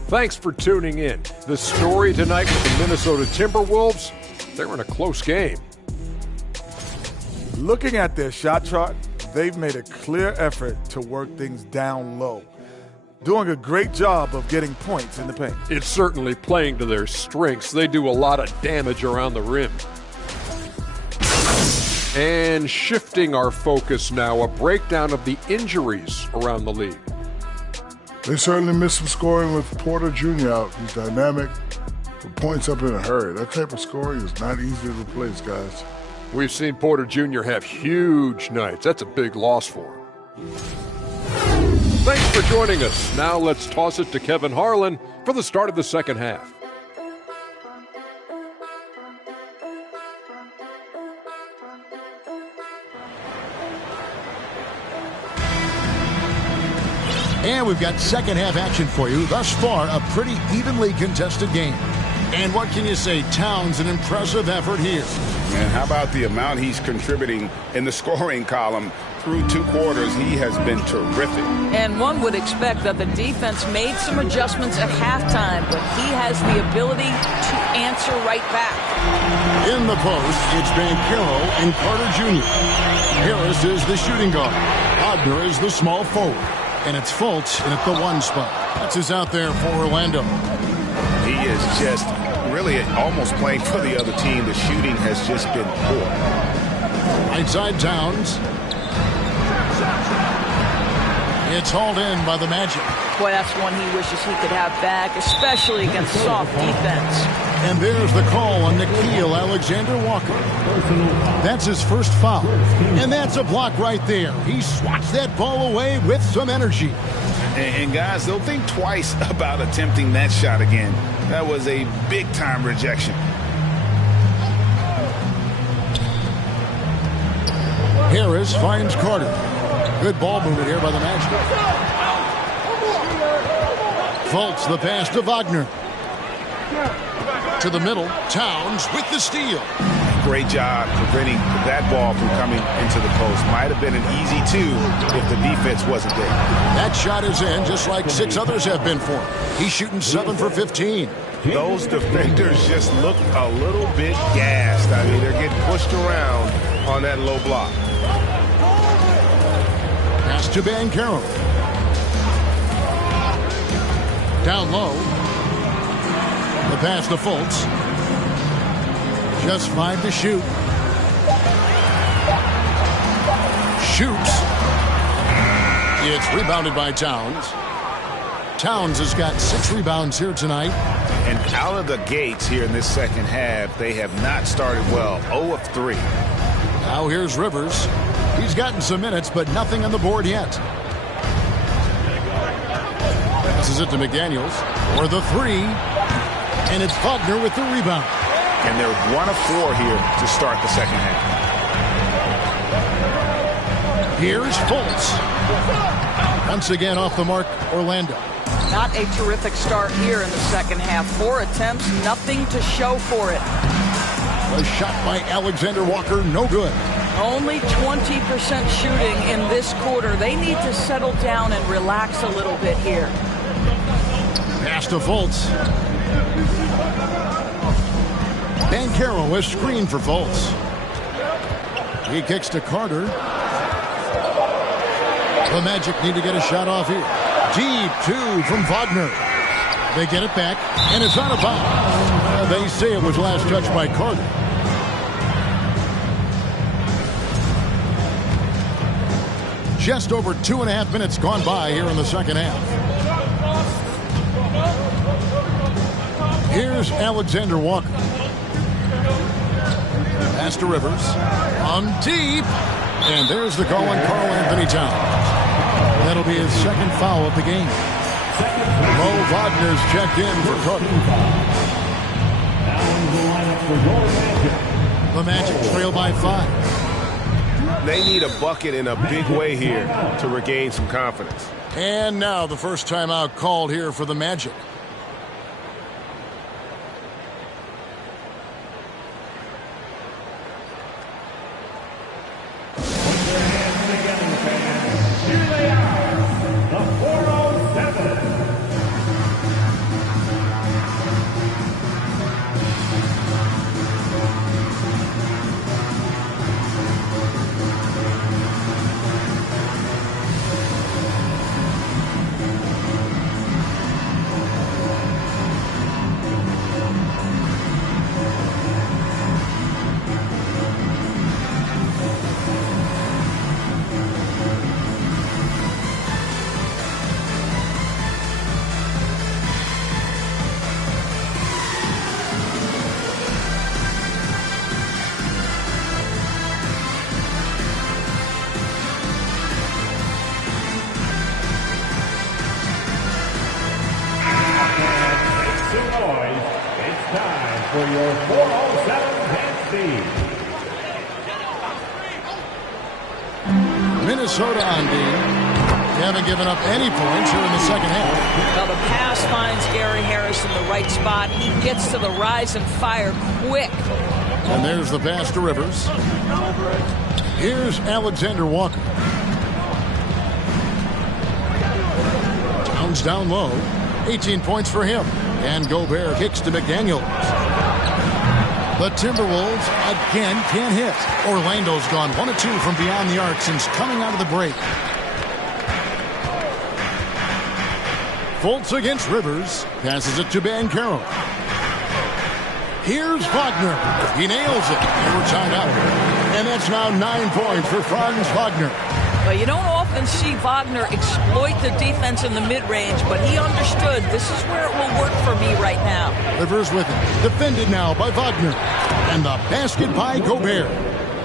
Thanks for tuning in. The story tonight with the Minnesota Timberwolves, they're in a close game. Looking at their shot chart, they've made a clear effort to work things down low, doing a great job of getting points in the paint. It's certainly playing to their strengths. They do a lot of damage around the rim. And shifting our focus now, a breakdown of the injuries around the league. They certainly missed some scoring with Porter Jr. out. He's dynamic, but points up in a hurry. That type of scoring is not easy to replace, guys. We've seen Porter Jr. have huge nights. That's a big loss for him. Thanks for joining us. Now let's toss it to Kevin Harlan for the start of the second half. And we've got second half action for you. Thus far, a pretty evenly contested game. And what can you say? Towns, an impressive effort here. And how about the amount he's contributing in the scoring column? Through 2 quarters, he has been terrific. And one would expect that the defense made some adjustments at halftime, but he has the ability to answer right back. In the post, it's Banchero and Carter Jr. Harris is the shooting guard. Wagner is the small forward. And it's Fultz in at the 1 spot. That's who's out there for Orlando. He is just really almost playing for the other team. The shooting has just been poor. Right side Towns. It's hauled in by the Magic. Boy, that's one he wishes he could have back, especially against soft defense. And there's the call on Nickeil Alexander-Walker. That's his first foul. And that's a block right there. He swats that ball away with some energy. And guys, they'll think twice about attempting that shot again. That was a big-time rejection. Harris finds Carter. Good ball movement here by the Magic. Fultz the pass to Wagner. To the middle, Towns with the steal. Great job preventing that ball from coming into the post. Might have been an easy 2 if the defense wasn't there. That shot is in, just like 6 others have been for him. He's shooting 7 for 15. Those defenders just look a little bit gassed. I mean, they're getting pushed around on that low block. Pass to Banchero. Down low. The pass to Fultz. Just 5 to shoot. Shoots. It's rebounded by Towns. Towns has got 6 rebounds here tonight. And out of the gates here in this second half, they have not started well. 0 of 3. Now here's Rivers. He's gotten some minutes, but nothing on the board yet. Passes it to McDaniels for the 3. And it's Wagner with the rebound. And they're 1 of 4 here to start the second half. Here's Fultz. Once again off the mark, Orlando. Not a terrific start here in the second half. 4 attempts, nothing to show for it. A shot by Alexander Walker, no good. Only 20% shooting in this quarter. They need to settle down and relax a little bit here. Pass to Fultz. Banchero is screen for Fultz. He kicks to Carter. The Magic need to get a shot off here. Deep 2 from Wagner. They get it back, and it's out of bounds. They say it was last touched by Carter. Just over 2.5 minutes gone by here in the second half. Here's Alexander Walker. Pass to Rivers. On deep. And there's the call on Karl-Anthony Towns. That'll be his second foul of the game. Mo Wagner's checked in for Carter. The Magic trail by 5. They need a bucket in a big way here to regain some confidence. And now the first timeout called here for the Magic. For your 407 Minnesota on D. They haven't given up any points here in the second half. Now the pass finds Gary Harris in the right spot. He gets to the rise and fire quick. And there's the pass to Rivers. Here's Alexander Walker. Towns down low. 18 points for him. And Gobert kicks to McDaniels. The Timberwolves again can't hit. Orlando's gone 1 of 2 from beyond the arc since coming out of the break. Fultz against Rivers. Passes it to Banchero. Here's Wagner. He nails it. And we're tied out. And that's now 9 points for Franz Wagner. Well, you don't often see Wagner exploit the defense in the mid-range, but he understood this is where it will work for me right now. Rivers with it. Defended now by Wagner. And the basket by Gobert.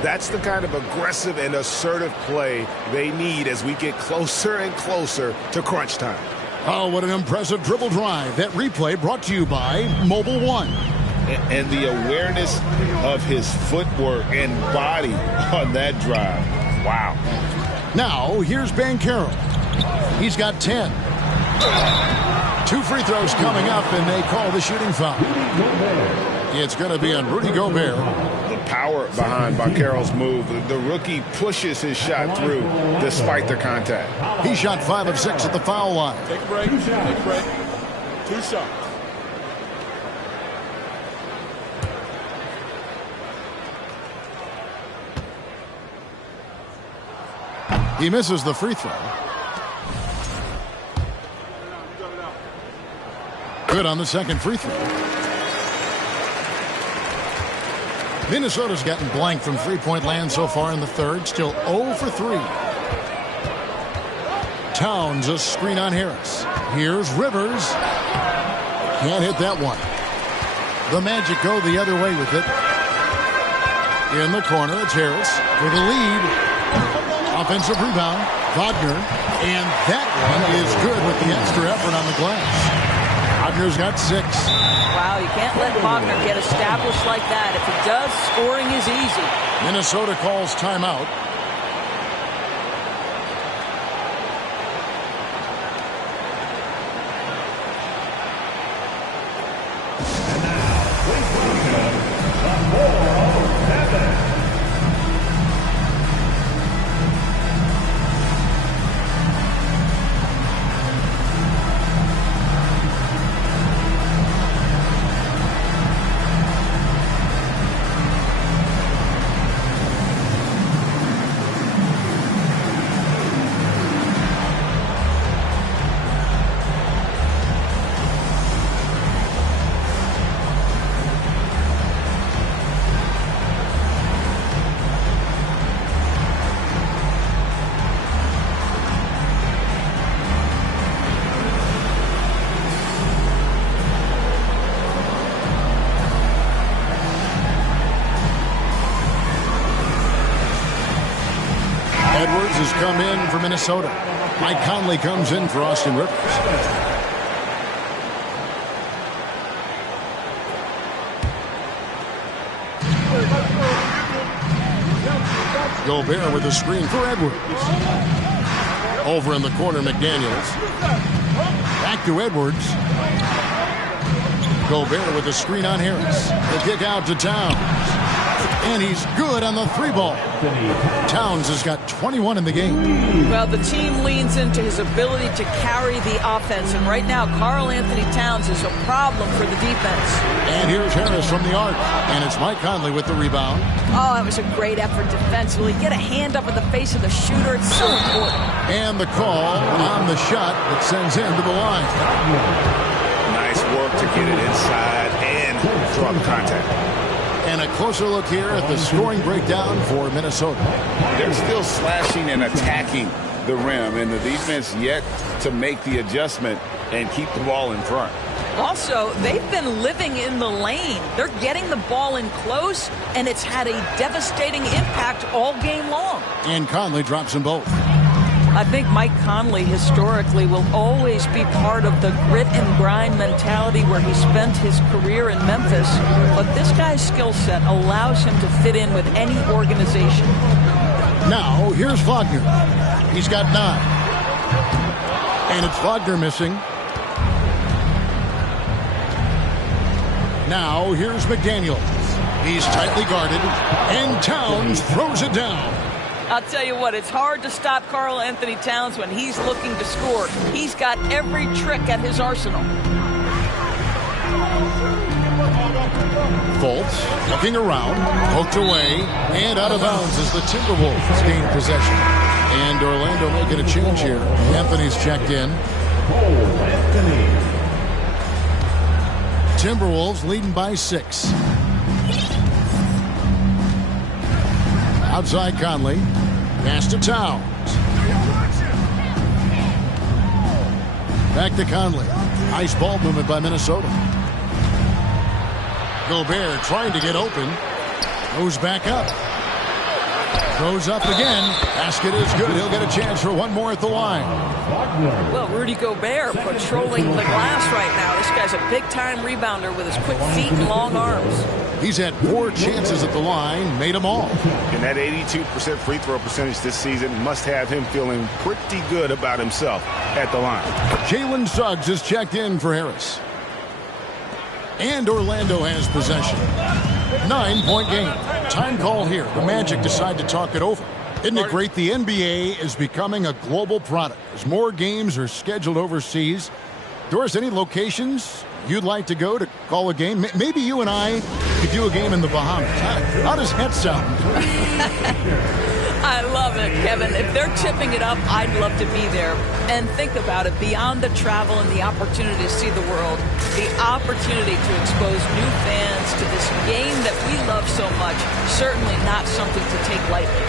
That's the kind of aggressive and assertive play they need as we get closer and closer to crunch time. Oh, what an impressive dribble drive. That replay brought to you by Mobile One. And the awareness of his footwork and body on that drive. Wow. Now, here's Banchero. He's got 10. 2 free throws coming up, and they call the shooting foul. It's going to be on Rudy Gobert. The power behind Banchero's move. The rookie pushes his shot through despite the contact. He shot 5 of 6 at the foul line. Take a break. Take a break. 2 shots. He misses the free throw. Good on the second free throw. Minnesota's gotten blank from three-point land so far in the third. Still 0 for 3. Towns a screen on Harris. Here's Rivers. Can't hit that one. The Magic go the other way with it. In the corner, it's Harris for the lead. Offensive rebound, Wagner, and that one is good with the extra effort on the glass. Wagner's got 6. Wow, you can't let Wagner get established like that. If he does, scoring is easy. Minnesota calls timeout. Edwards has come in for Minnesota. Mike Conley comes in for Austin Rivers. Gobert with a screen for Edwards. Over in the corner, McDaniels. Back to Edwards. Gobert with a screen on Harris. The kick out to Towns. And he's good on the three ball. Towns has got 21 in the game. Well, the team leans into his ability to carry the offense. And right now, Karl-Anthony Towns is a problem for the defense. And here's Harris from the arc. And it's Mike Conley with the rebound. Oh, that was a great effort defensively. Get a hand up in the face of the shooter. It's so important. And the call on the shot that sends him to the line. Nice work to get it inside and draw the contact. And a closer look here at the scoring breakdown for Minnesota. They're still slashing and attacking the rim, and the defense yet to make the adjustment and keep the ball in front. Also, they've been living in the lane. They're getting the ball in close, and it's had a devastating impact all game long. And Conley drops them both. I think Mike Conley historically will always be part of the grit and grind mentality where he spent his career in Memphis. But this guy's skill set allows him to fit in with any organization. Now, here's Wagner. He's got 9. And it's Wagner missing. Now, here's McDaniels. He's tightly guarded. And Towns throws it down. I'll tell you what, it's hard to stop Karl-Anthony Towns when he's looking to score. He's got every trick at his arsenal. Fultz looking around, poked away, and out of bounds as the Timberwolves gain possession. And Orlando making a change here. Anthony's checked in. Timberwolves leading by 6. Outside Conley. Pass to Towns. Back to Conley. Nice ball movement by Minnesota. Gobert trying to get open. Goes back up. Goes up again. Basket is good. He'll get a chance for one more at the line. Well, Rudy Gobert patrolling the glass right now. This guy's a big-time rebounder with his quick feet and long arms. He's had 4 chances at the line, made them all. And that 82% free throw percentage this season must have him feeling pretty good about himself at the line. Jalen Suggs is checked in for Harris. And Orlando has possession. 9-point game. Time call here. The Magic decide to talk it over. Isn't it great? The NBA is becoming a global product. As more games are scheduled overseas. Doris, any locations you'd like to go to call a game? Maybe you and I could do a game in the Bahamas. How does that sound? I love it, Kevin. If they're tipping it up, I'd love to be there. And think about it, beyond the travel and the opportunity to see the world, the opportunity to expose new fans to this game that we love so much, certainly not something to take lightly.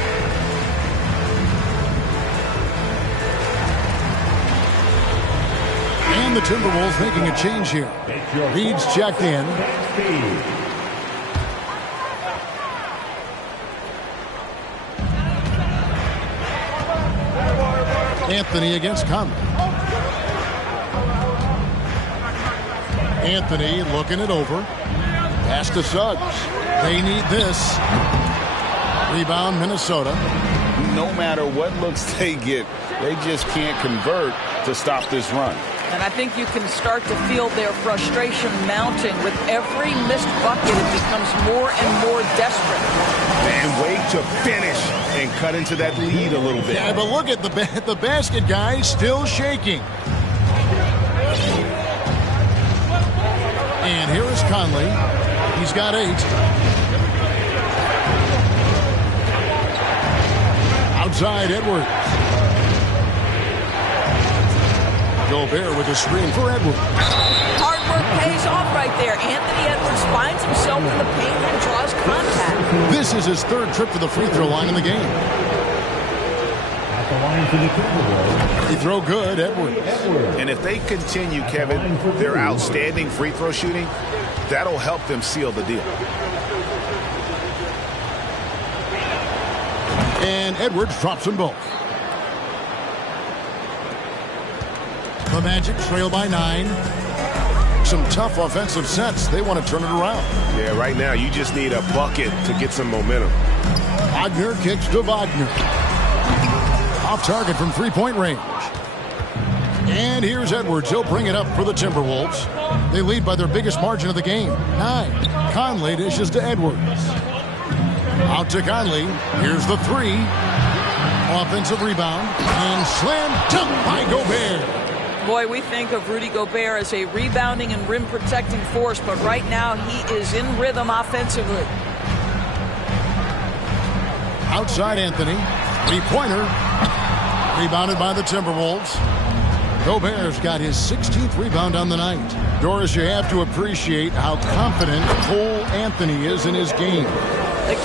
And the Timberwolves making a change here. Reed's checked in. Anthony against Conley. Anthony looking it over. Pass to Suggs. They need this. Rebound, Minnesota. No matter what looks they get, they just can't convert to stop this run. And I think you can start to feel their frustration mounting. With every missed bucket, it becomes more and more desperate. And wait to finish and cut into that lead a little bit. Yeah, but look at the basket guy still shaking. And here is Conley. He's got 8. Outside Edwards. Gobert with a screen for Edwards. Hard work pays off right there. Anthony Edwards finds himself in the paint and draws contact. This is his 3rd trip to the free throw line in the game. At the line for the Timberwolves. Free throw good, Edwards. And if they continue, Kevin, their outstanding free throw shooting, that'll help them seal the deal. And Edwards drops them both. The Magic trail by 9. Some tough offensive sets. They want to turn it around. Yeah, right now you just need a bucket to get some momentum. Wagner kicks to Wagner. Off target from 3-point range. And here's Edwards. He'll bring it up for the Timberwolves. They lead by their biggest margin of the game, 9. Conley dishes to Edwards. Out to Conley. Here's the 3. Offensive rebound. And slam dunk by Gobert. Boy, we think of Rudy Gobert as a rebounding and rim protecting force, but right now he is in rhythm offensively. Outside Anthony. 3-pointer. Rebounded by the Timberwolves. Gobert's got his 16th rebound on the night. Doris, you have to appreciate how confident Cole Anthony is in his game.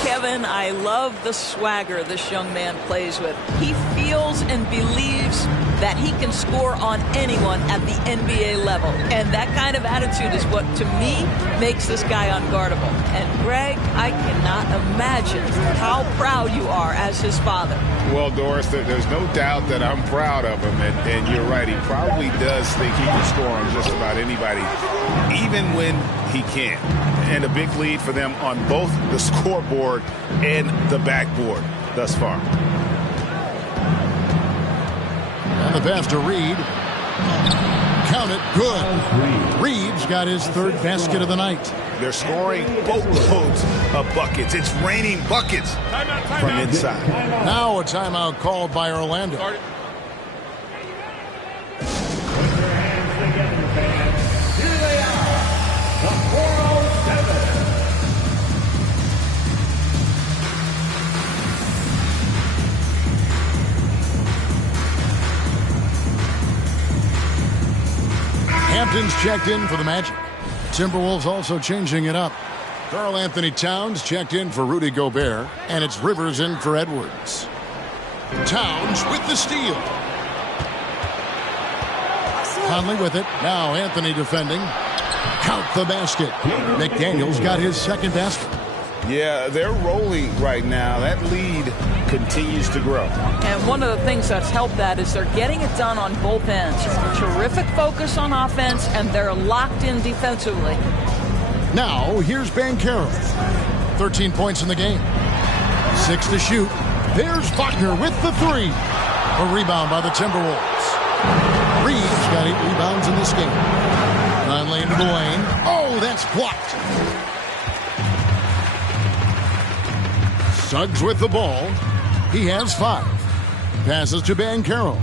Kevin, I love the swagger this young man plays with. He feels and believes that he can score on anyone at the NBA level. And that kind of attitude is what, to me, makes this guy unguardable. And, Greg, I cannot imagine how proud you are as his father. Well, Doris, there's no doubt that I'm proud of him. And you're right, he probably does think he can score on just about anybody, even when he can't. And a big lead for them on both the scoreboard and the backboard thus far. And the pass to Reed. Count it. Good. Reed's got his 3rd basket of the night. They're scoring boatloads of buckets. It's raining buckets from inside. Now a timeout called by Orlando. Hampton's checked in for the Magic. Timberwolves also changing it up. Karl Anthony Towns checked in for Rudy Gobert, and it's Rivers in for Edwards. Towns with the steal. Conley with it. Now Anthony defending. Count the basket. McDaniels got his 2nd basket. Yeah, they're rolling right now. That lead continues to grow. And one of the things that's helped that is they're getting it done on both ends. Terrific focus on offense, and they're locked in defensively. Now, here's Banchero. 13 points in the game. 6 to shoot. There's Wagner with the 3. A rebound by the Timberwolves. Reeves got 8 rebounds in this game. Conley into the lane. Oh, that's blocked. Suggs with the ball. He has 5. Passes to Banchero.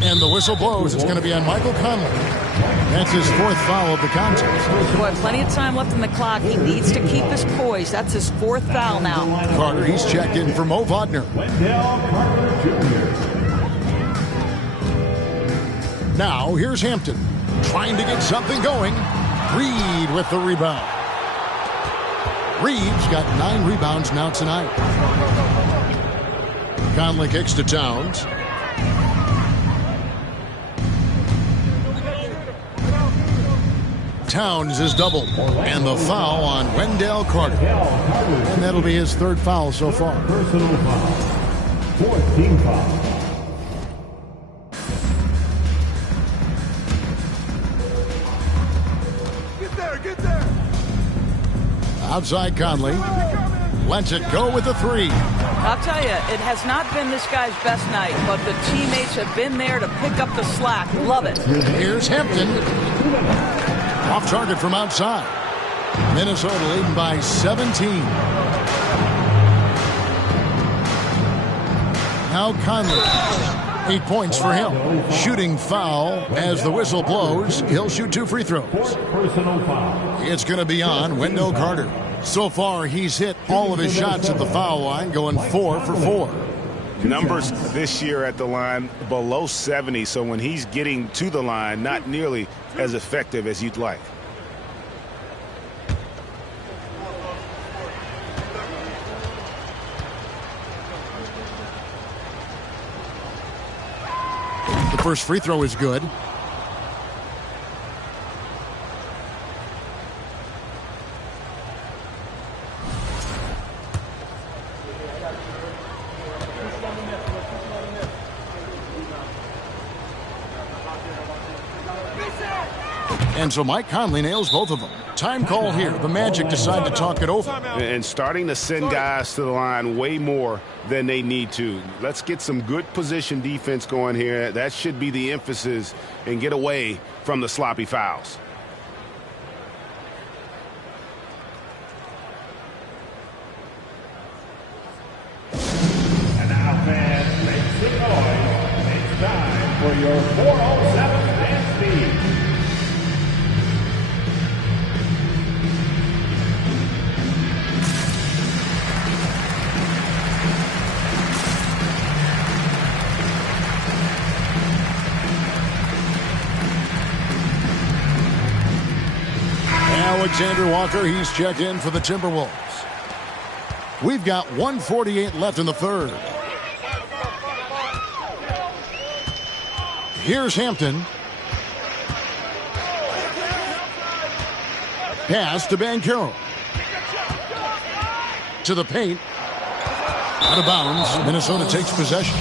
And the whistle blows. It's going to be on Michael Conley. That's his 4th foul of the contest. Boy, plenty of time left in the clock. He needs to keep his poise. That's his 4th foul now. Carter, he's checked in for Mo Wagner. Wendell Carter Jr. Now, here's Hampton. Trying to get something going. Reed with the rebound. Reeves got 9 rebounds now tonight. Conley kicks to Towns. Towns is doubled. And the foul on Wendell Carter. And that'll be his 3rd foul so far. Personal foul. 4th team foul. Outside Conley. lets it go with the 3. I'll tell you, it has not been this guy's best night, but the teammates have been there to pick up the slack. Love it. Here's Hampton. Off target from outside. Minnesota leading by 17. Now Conley. 8 points for him. Shooting foul as the whistle blows. He'll shoot 2 free throws. It's going to be on Wendell Carter. So far, he's hit all of his shots at the foul line, going 4 for 4. Numbers this year at the line below 70, so when he's getting to the line, not nearly as effective as you'd like. The first free throw is good. And so Mike Conley nails both of them. Time call here. The Magic decide to talk it over. And starting to send guys to the line way more than they need to. Let's get some good position defense going here. That should be the emphasis, and get away from the sloppy fouls. And now, fans, make some noise. It's time for your 407 dance beat. Alexander Walker, he's checked in for the Timberwolves. We've got 1:48 left in the third. Here's Hampton. Pass to Banchero. To the paint. Out of bounds. Minnesota takes possession.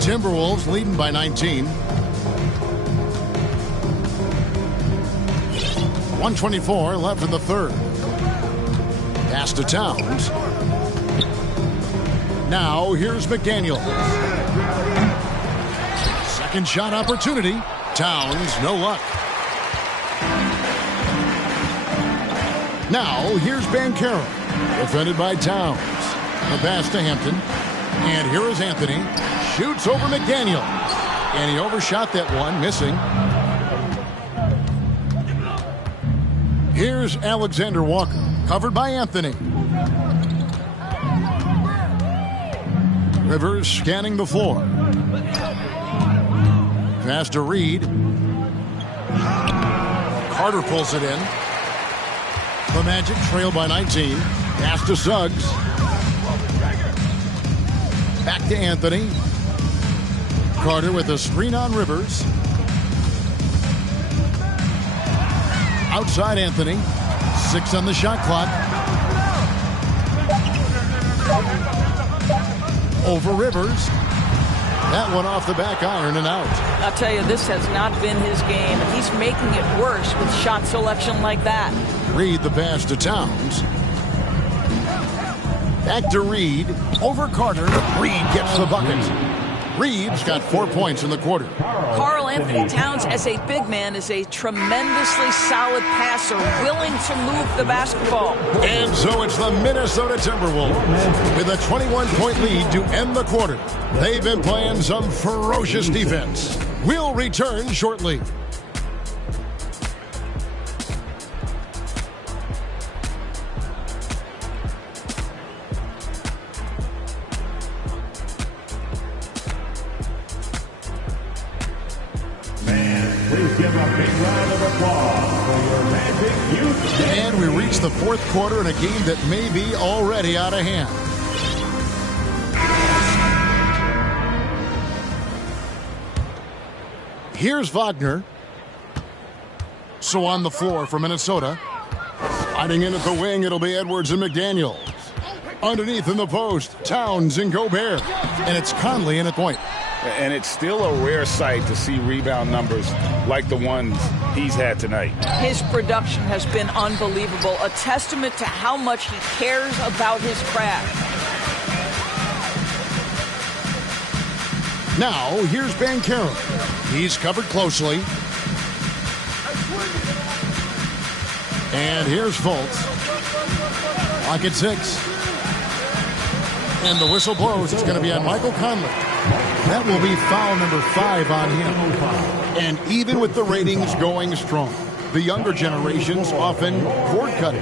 Timberwolves leading by 19. 1:24 left in the third. Pass to Towns. Now here's McDaniel. Second shot opportunity. Towns, no luck. Now here's Banchero. Defended by Towns. The pass to Hampton. And here is Anthony. Shoots over McDaniel. And he overshot that one, missing. Here's Alexander Walker. Covered by Anthony. Rivers scanning the floor. Pass to Reed. Carter pulls it in. The Magic trail by 19. Pass to Suggs. Back to Anthony. Carter with a screen on Rivers. Outside Anthony. 6 on the shot clock. Over Rivers. That one off the back iron and out. I'll tell you, this has not been his game. He's making it worse with shot selection like that. Reed the pass to Towns. Back to Reed. Over Carter. Reed gets the bucket. Reed's got 4 points in the quarter. Karl Anthony Towns, as a big man, is a tremendously solid passer, willing to move the basketball. And so it's the Minnesota Timberwolves with a 21-point lead to end the quarter. They've been playing some ferocious defense. We'll return shortly. And we reach the fourth quarter in a game that may be already out of hand. Here's Wagner. So on the floor for Minnesota. Sliding in at the wing, it'll be Edwards and McDaniel. Underneath in the post, Towns and Gobert. And it's Conley in at point. And it's still a rare sight to see rebound numbers like the ones he's had tonight. His production has been unbelievable, a testament to how much he cares about his craft. Now, here's Banchero. He's covered closely. And here's Fultz. Lock at 6. And the whistle blows. It's going to be on Michael Conley. That will be foul number 5 on him. And even with the ratings going strong, the younger generations often cord cutting.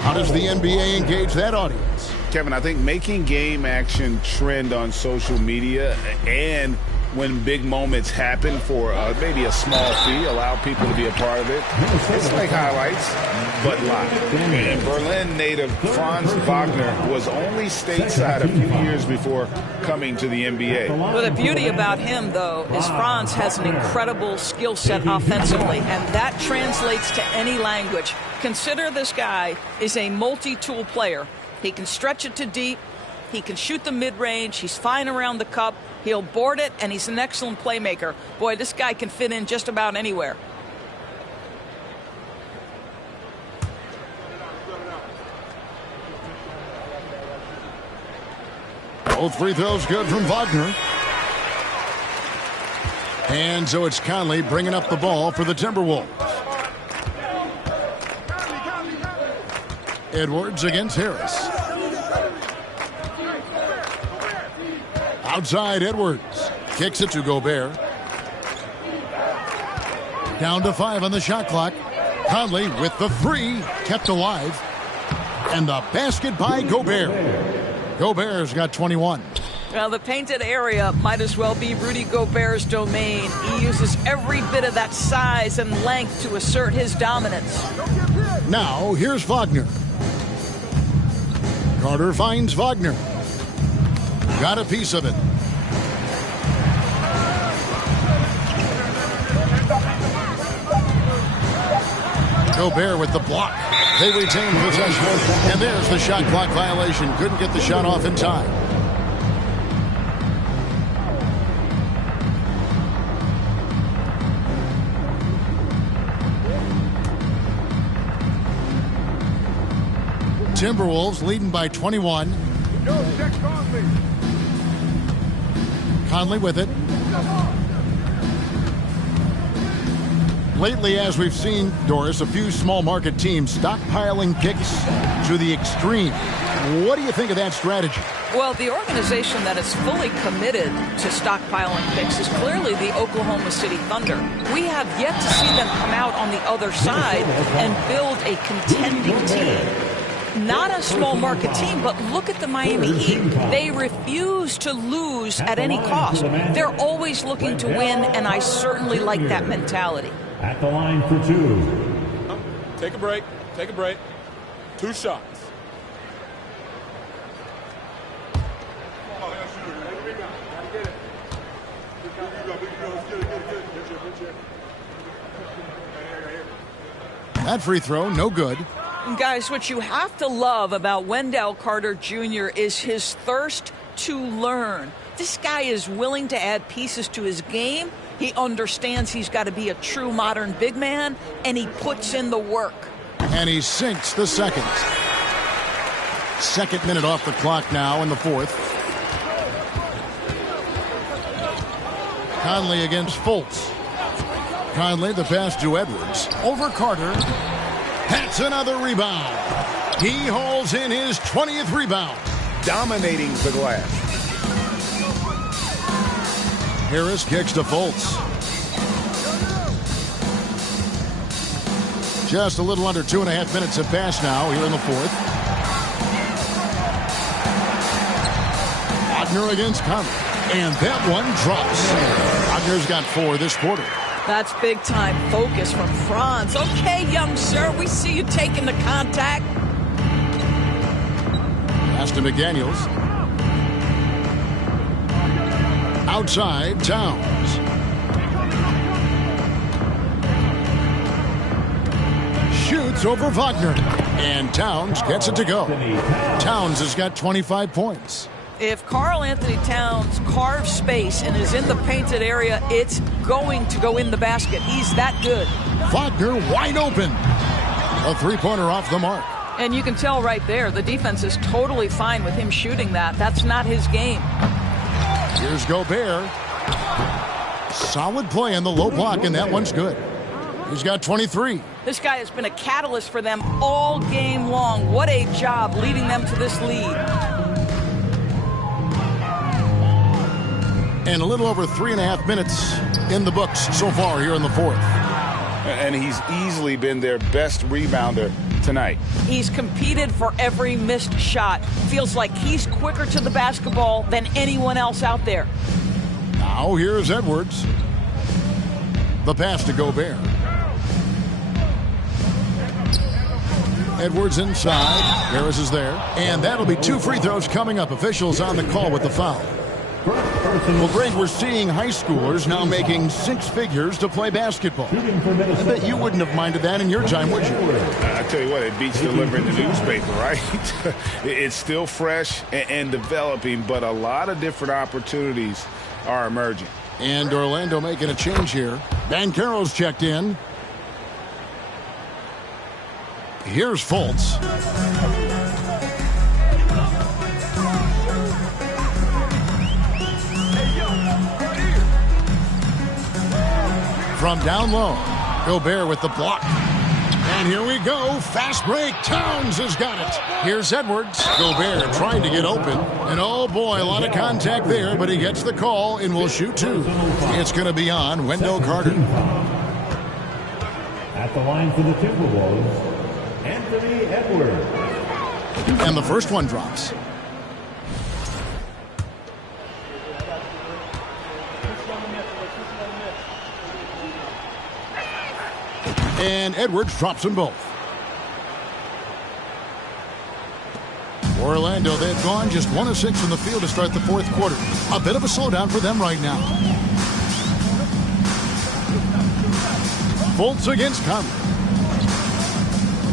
How does the NBA engage that audience? Kevin, I think making game action trend on social media and when big moments happen for maybe a small fee, allow people to be a part of it. It's like highlights, but live. And Berlin native Franz Wagner was only stateside a few years before coming to the NBA. Well, the beauty about him, though, is Franz has an incredible skill set offensively, and that translates to any language. Consider this guy is a multi-tool player. He can stretch it to deep. He can shoot the mid-range. He's fine around the cup. He'll board it, and he's an excellent playmaker. Boy, this guy can fit in just about anywhere. Both free throws good from Wagner. And so it's Conley bringing up the ball for the Timberwolves. Edwards against Harris. Outside Edwards. Kicks it to Gobert. Down to 5 on the shot clock. Conley with the 3. Kept alive. And the basket by Gobert. Gobert's got 21. Well, the painted area might as well be Rudy Gobert's domain. He uses every bit of that size and length to assert his dominance. Now, here's Wagner. Carter finds Wagner. Got a piece of it. Gobert with the block. They retain possession. And there's the shot clock violation. Couldn't get the shot off in time. Timberwolves leading by 21. Conley with it. Lately, as we've seen, Doris, a few small market teams stockpiling picks to the extreme. What do you think of that strategy? Well, the organization that is fully committed to stockpiling picks is clearly the Oklahoma City Thunder. We have yet to see them come out on the other side and build a contending team. Not a small market team, but look at the Miami Heat. They refuse to lose at any cost. They're always looking to win, and I certainly like that mentality. At the line for 2. Take a break. Take a break. 2 shots. That free throw, no good. Guys, what you have to love about Wendell Carter Jr. is his thirst to learn. This guy is willing to add pieces to his game. He understands he's got to be a true modern big man, and he puts in the work. And he sinks the second. Second minute off the clock now in the 4th. Conley against Fultz. Conley, the pass to Edwards. Over Carter. That's another rebound. He hauls in his 20th rebound. Dominating the glass. Harris kicks to Fultz. Just a little under 2.5 minutes have passed now here in the 4th. Wagner against Conley. And that one drops. Wagner's got 4 this quarter. That's big-time focus from Franz. Okay, young sir, we see you taking the contact. Pass to McDaniels. Outside, Towns. Shoots over Wagner. And Towns gets it to go. Towns has got 25 points. If Karl Anthony Towns carves space and is in the painted area, it's going to go in the basket. He's that good. Wagner wide open. A three-pointer off the mark. And you can tell right there, the defense is totally fine with him shooting that. That's not his game. Here's Gobert. Solid play in the low block, and that one's good. He's got 23. This guy has been a catalyst for them all game long. What a job leading them to this lead. And a little over 3.5 minutes in the books so far here in the fourth. And he's easily been their best rebounder tonight. He's competed for every missed shot. Feels like he's quicker to the basketball than anyone else out there. Now here's Edwards. The pass to Gobert. Edwards inside. Harris is there. And that'll be 2 free throws coming up. Officials on the call with the foul. Well, Greg, we're seeing high schoolers now making 6 figures to play basketball. I bet you wouldn't have minded that in your time, would you? I tell you what, it beats delivering the newspaper, right? It's still fresh and developing, but a lot of different opportunities are emerging. And Orlando making a change here. Banchero's checked in. Here's Fultz. From down low, Gobert with the block. And here we go. Fast break. Towns has got it. Here's Edwards. Gobert trying to get open. And oh boy, a lot of contact there, but he gets the call and will shoot 2. It's going to be on Wendell Carter. At the line for the Timberwolves, Anthony Edwards. And the first one drops. And Edwards drops them both. Orlando, they've gone just 1 of 6 from the field to start the fourth quarter. A bit of a slowdown for them right now. Fultz against Conley.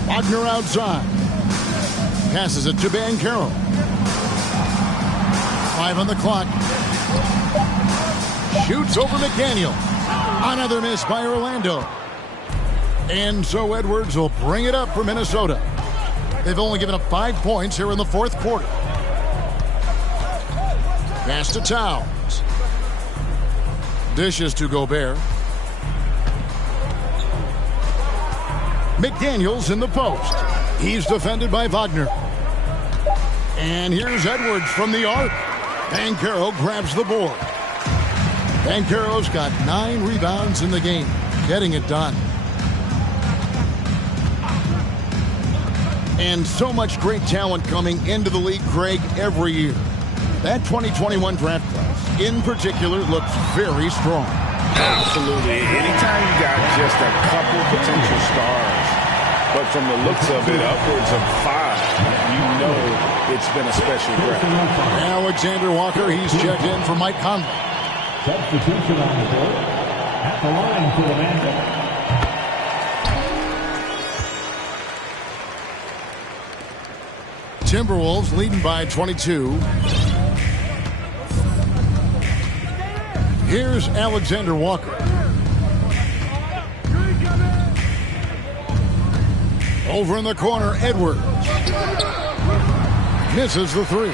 Wagner outside. Passes it to Banchero. 5 on the clock. Shoots over McDaniel. Another miss by Orlando. And so Edwards will bring it up for Minnesota. They've only given up 5 points here in the fourth quarter. Pass to Towns. Dishes to Gobert. McDaniels in the post. He's defended by Wagner. And here's Edwards from the arc. Banchero grabs the board. Banchero's got 9 rebounds in the game. Getting it done. And so much great talent coming into the league, Greg, every year. That 2021 draft class, in particular, looks very strong. Absolutely. Anytime you got just a couple potential stars, but from the looks of it, upwards of 5, you know it's been a special draft. Alexander Walker, he's checked in for Mike Conley. Substitution on the court. At the line for the Magic. Timberwolves leading by 22. Here's Alexander Walker. Over in the corner, Edwards. Misses the 3.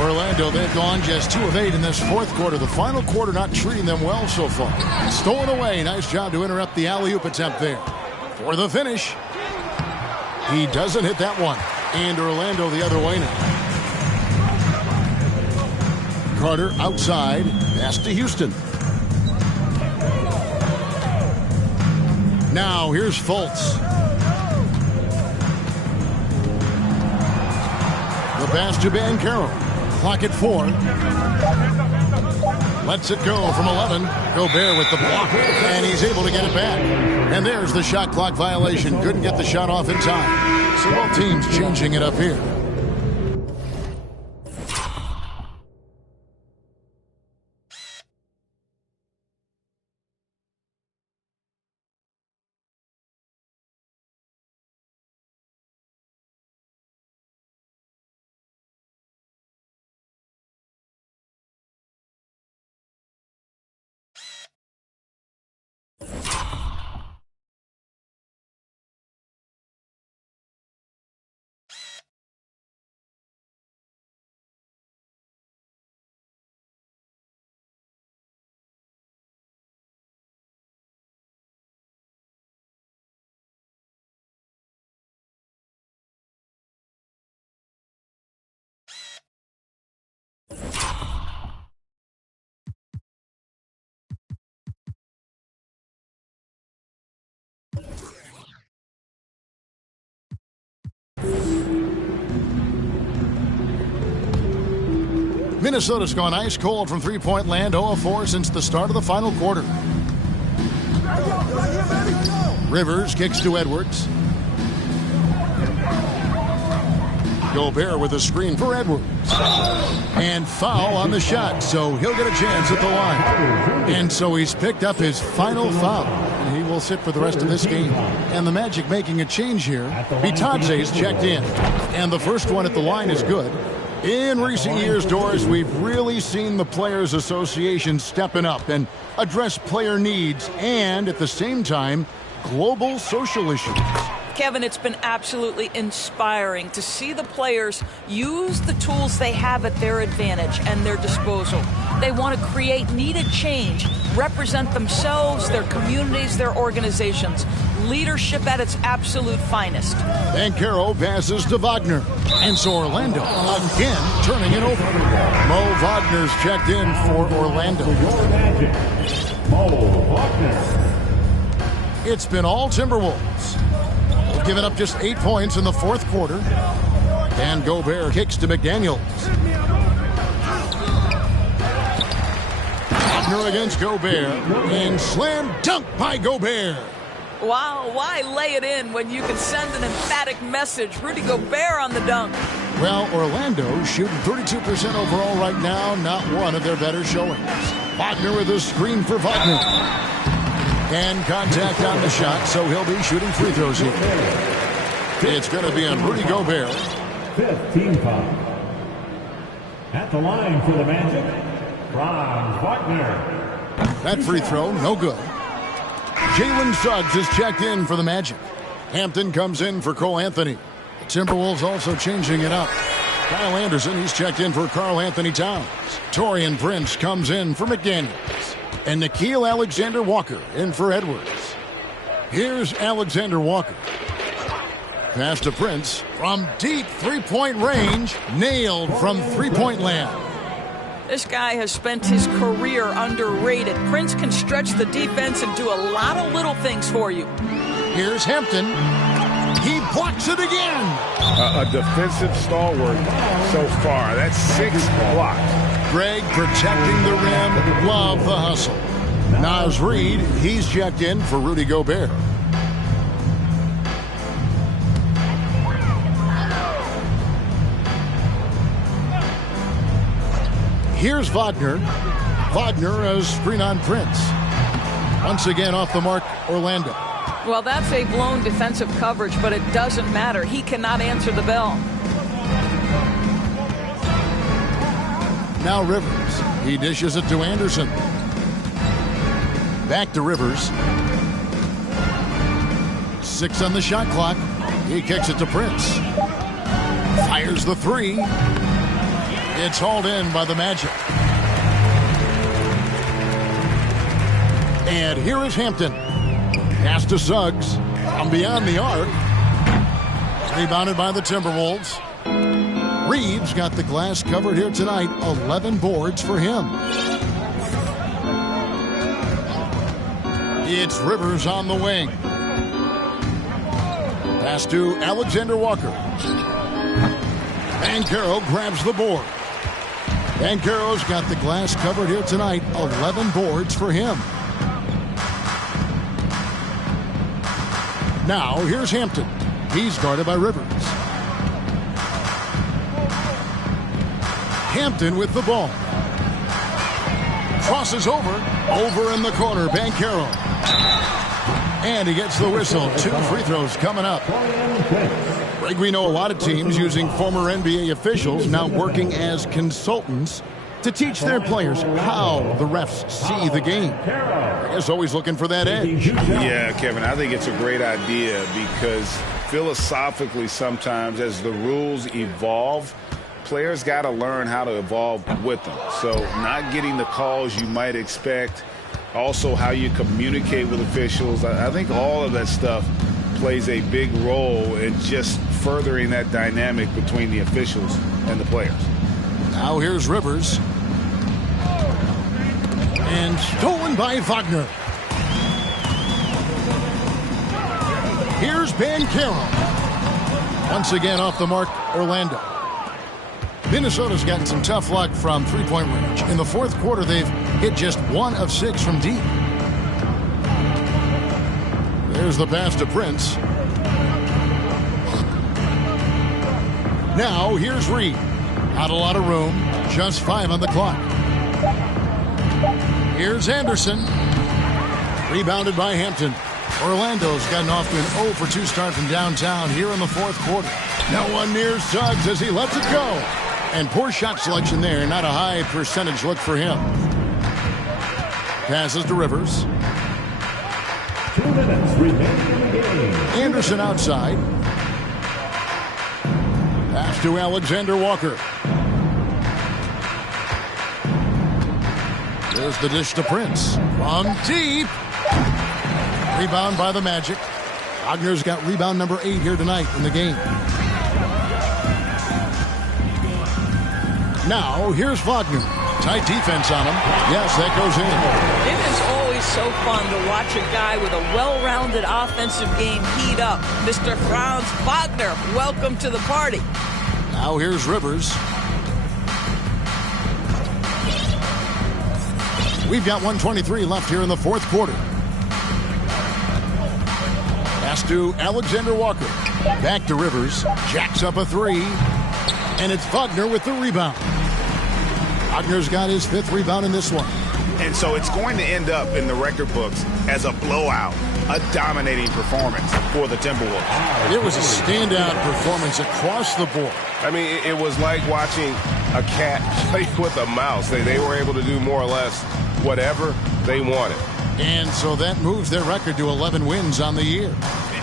Orlando, they've gone just 2 of 8 in this fourth quarter. The final quarter not treating them well so far. Stolen away. Nice job to interrupt the alley-oop attempt there. For the finish. He doesn't hit that one. And Orlando the other way now. Carter outside. Pass to Houston. Now here's Fultz. The pass to Banchero. Clock at 4. Lets it go from 11. Gobert with the block. And he's able to get it back. And there's the shot clock violation. Couldn't get the shot off in time. So both teams changing it up here. Minnesota's gone ice cold from three-point land, 0-4 since the start of the final quarter. Rivers kicks to Edwards. Gobert with a screen for Edwards. And foul on the shot, so he'll get a chance at the line. And so he's picked up his final foul. And he will sit for the rest of this game. And the Magic making a change here. Bitadze's checked in. And the first one at the line is good. In recent years, Doris, we've really seen the Players Association stepping up and address player needs and, at the same time, global social issues. Kevin, it's been absolutely inspiring to see the players use the tools they have at their advantage and their disposal. They want to create needed change, represent themselves, their communities, their organizations. Leadership at its absolute finest. Banchero passes to Wagner. And so Orlando again turning it over. Mo Wagner's checked in for Orlando. Mo Wagner. It's been all Timberwolves. They've given up just 8 points in the fourth quarter. And Gobert kicks to McDaniels. Wagner against Gobert. And slam dunk by Gobert. Wow, why lay it in when you can send an emphatic message? Rudy Gobert on the dunk. Well, Orlando shooting 32% overall right now. Not one of their better showings. Wagner with a screen for Wagner. And contact on the shot, so he'll be shooting free throws here. It's going to be on Rudy Gobert. 5th team foul. At the line for the Magic, Franz Wagner. That free throw, no good. Jalen Suggs is checked in for the Magic. Hampton comes in for Cole Anthony. The Timberwolves also changing it up. Kyle Anderson, he's checked in for Karl Anthony Towns. Taurean Prince comes in for McDaniels. And Nickeil Alexander-Walker in for Edwards. Here's Alexander Walker. Pass to Prince from deep three-point range. Nailed from three-point land. This guy has spent his career underrated. Prince can stretch the defense and do a lot of little things for you. Here's Hampton. He blocks it again. A defensive stalwart so far. That's 6 blocks. Greg protecting the rim. Love the hustle. Naz Reid, he's checked in for Rudy Gobert. Here's Wagner. Wagner as screen on Prince. Once again off the mark, Orlando. Well, that's a blown defensive coverage, but it doesn't matter. He cannot answer the bell. Now Rivers. He dishes it to Anderson. Back to Rivers. 6 on the shot clock. He kicks it to Prince. Fires the three. It's hauled in by the Magic. And here is Hampton. Pass to Suggs. From beyond the arc. Rebounded by the Timberwolves. Reeves got the glass covered here tonight. 11 boards for him. It's Rivers on the wing. Pass to Alexander Walker. Banchero grabs the board. Banchero's got the glass covered here tonight. 11 boards for him. Now here's Hampton. He's guarded by Rivers. Hampton with the ball. Crosses over in the corner, Banchero. And he gets the whistle. 2 free throws coming up. Greg, we know a lot of teams using former NBA officials now working as consultants to teach their players how the refs see the game. I guess always looking for that edge. Yeah, Kevin, I think it's a great idea because philosophically sometimes as the rules evolve, players got to learn how to evolve with them. So not getting the calls you might expect, also how you communicate with officials. I think all of that stuff plays a big role in just furthering that dynamic between the officials and the players. Now here's Rivers. And stolen by Wagner. Here's Banchero. Once again off the mark, Orlando. Minnesota's gotten some tough luck from three-point range. In the fourth quarter, they've hit just 1 of 6 from deep. There's the pass to Prince. Now, here's Reed. Not a lot of room. Just 5 on the clock. Here's Anderson. Rebounded by Hampton. Orlando's gotten off to an 0 for 2 start from downtown here in the fourth quarter. No one near Suggs as he lets it go. And poor shot selection there. Not a high percentage look for him. Passes to Rivers. 2 minutes remaining in the game. Anderson outside. Pass to Alexander Walker. There's the dish to Prince. From deep. Rebound by the Magic. Wagner's got rebound number 8 here tonight in the game. Now, here's Wagner. Tight defense on him. Yes, that goes in. It is always so fun to watch a guy with a well-rounded offensive game heat up. Mr. Franz Wagner, welcome to the party. Now here's Rivers. We've got 1:23 left here in the fourth quarter. Pass to Alexander Walker. Back to Rivers. Jacks up a 3. And it's Wagner with the rebound. Wagner's got his 5th rebound in this one. And so it's going to end up in the record books as a blowout, a dominating performance for the Timberwolves. It was a standout performance across the board. I mean, it was like watching a cat play with a mouse. They were able to do more or less whatever they wanted. And so that moves their record to 11 wins on the year.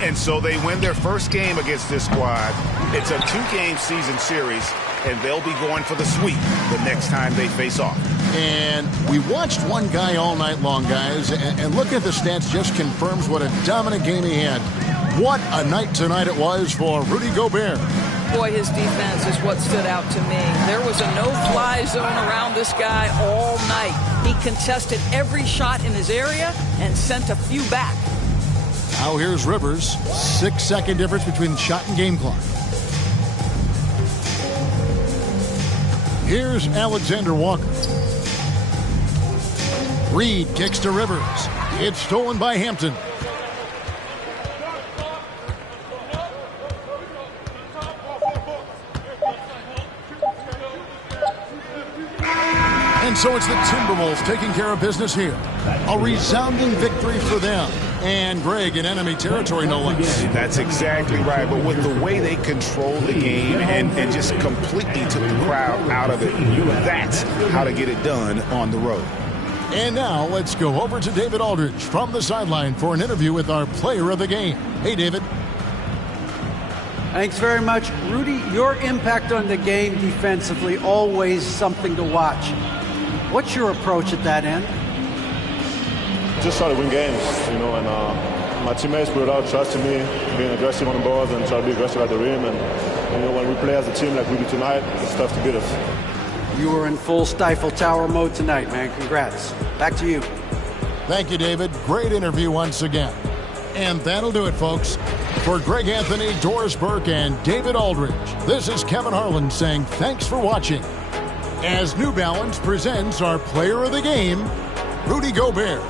And so they win their first game against this squad. It's a 2-game season series, and they'll be going for the sweep the next time they face off. And we watched one guy all night long, guys, and looking at the stats just confirms what a dominant game he had. What a night tonight it was for Rudy Gobert. Boy, his defense is what stood out to me. There was a no-fly zone around this guy all night. He contested every shot in his area and sent a few back. Now here's Rivers. 6-second difference between shot and game clock. Here's Alexander Walker. Reed kicks to Rivers. It's stolen by Hampton. And so it's the Timberwolves taking care of business here. A resounding victory for them. And Greg in enemy territory, no less. That's exactly right. But with the way they controlled the game and just completely took the crowd out of it, that's how to get it done on the road. And now let's go over to David Aldridge from the sideline for an interview with our player of the game. Hey, David. Thanks very much. Rudy, your impact on the game defensively, always something to watch. What's your approach at that end? Just try to win games, and my teammates put out trust in me, being aggressive on the boards and try to be aggressive at the rim. And, when we play as a team like we do tonight, it's tough to beat us. You were in full Stifle Tower mode tonight, man. Congrats. Back to you. Thank you, David. Great interview once again. And that'll do it, folks. For Greg Anthony, Doris Burke, and David Aldridge, this is Kevin Harlan saying thanks for watching. As New Balance presents our player of the game, Rudy Gobert.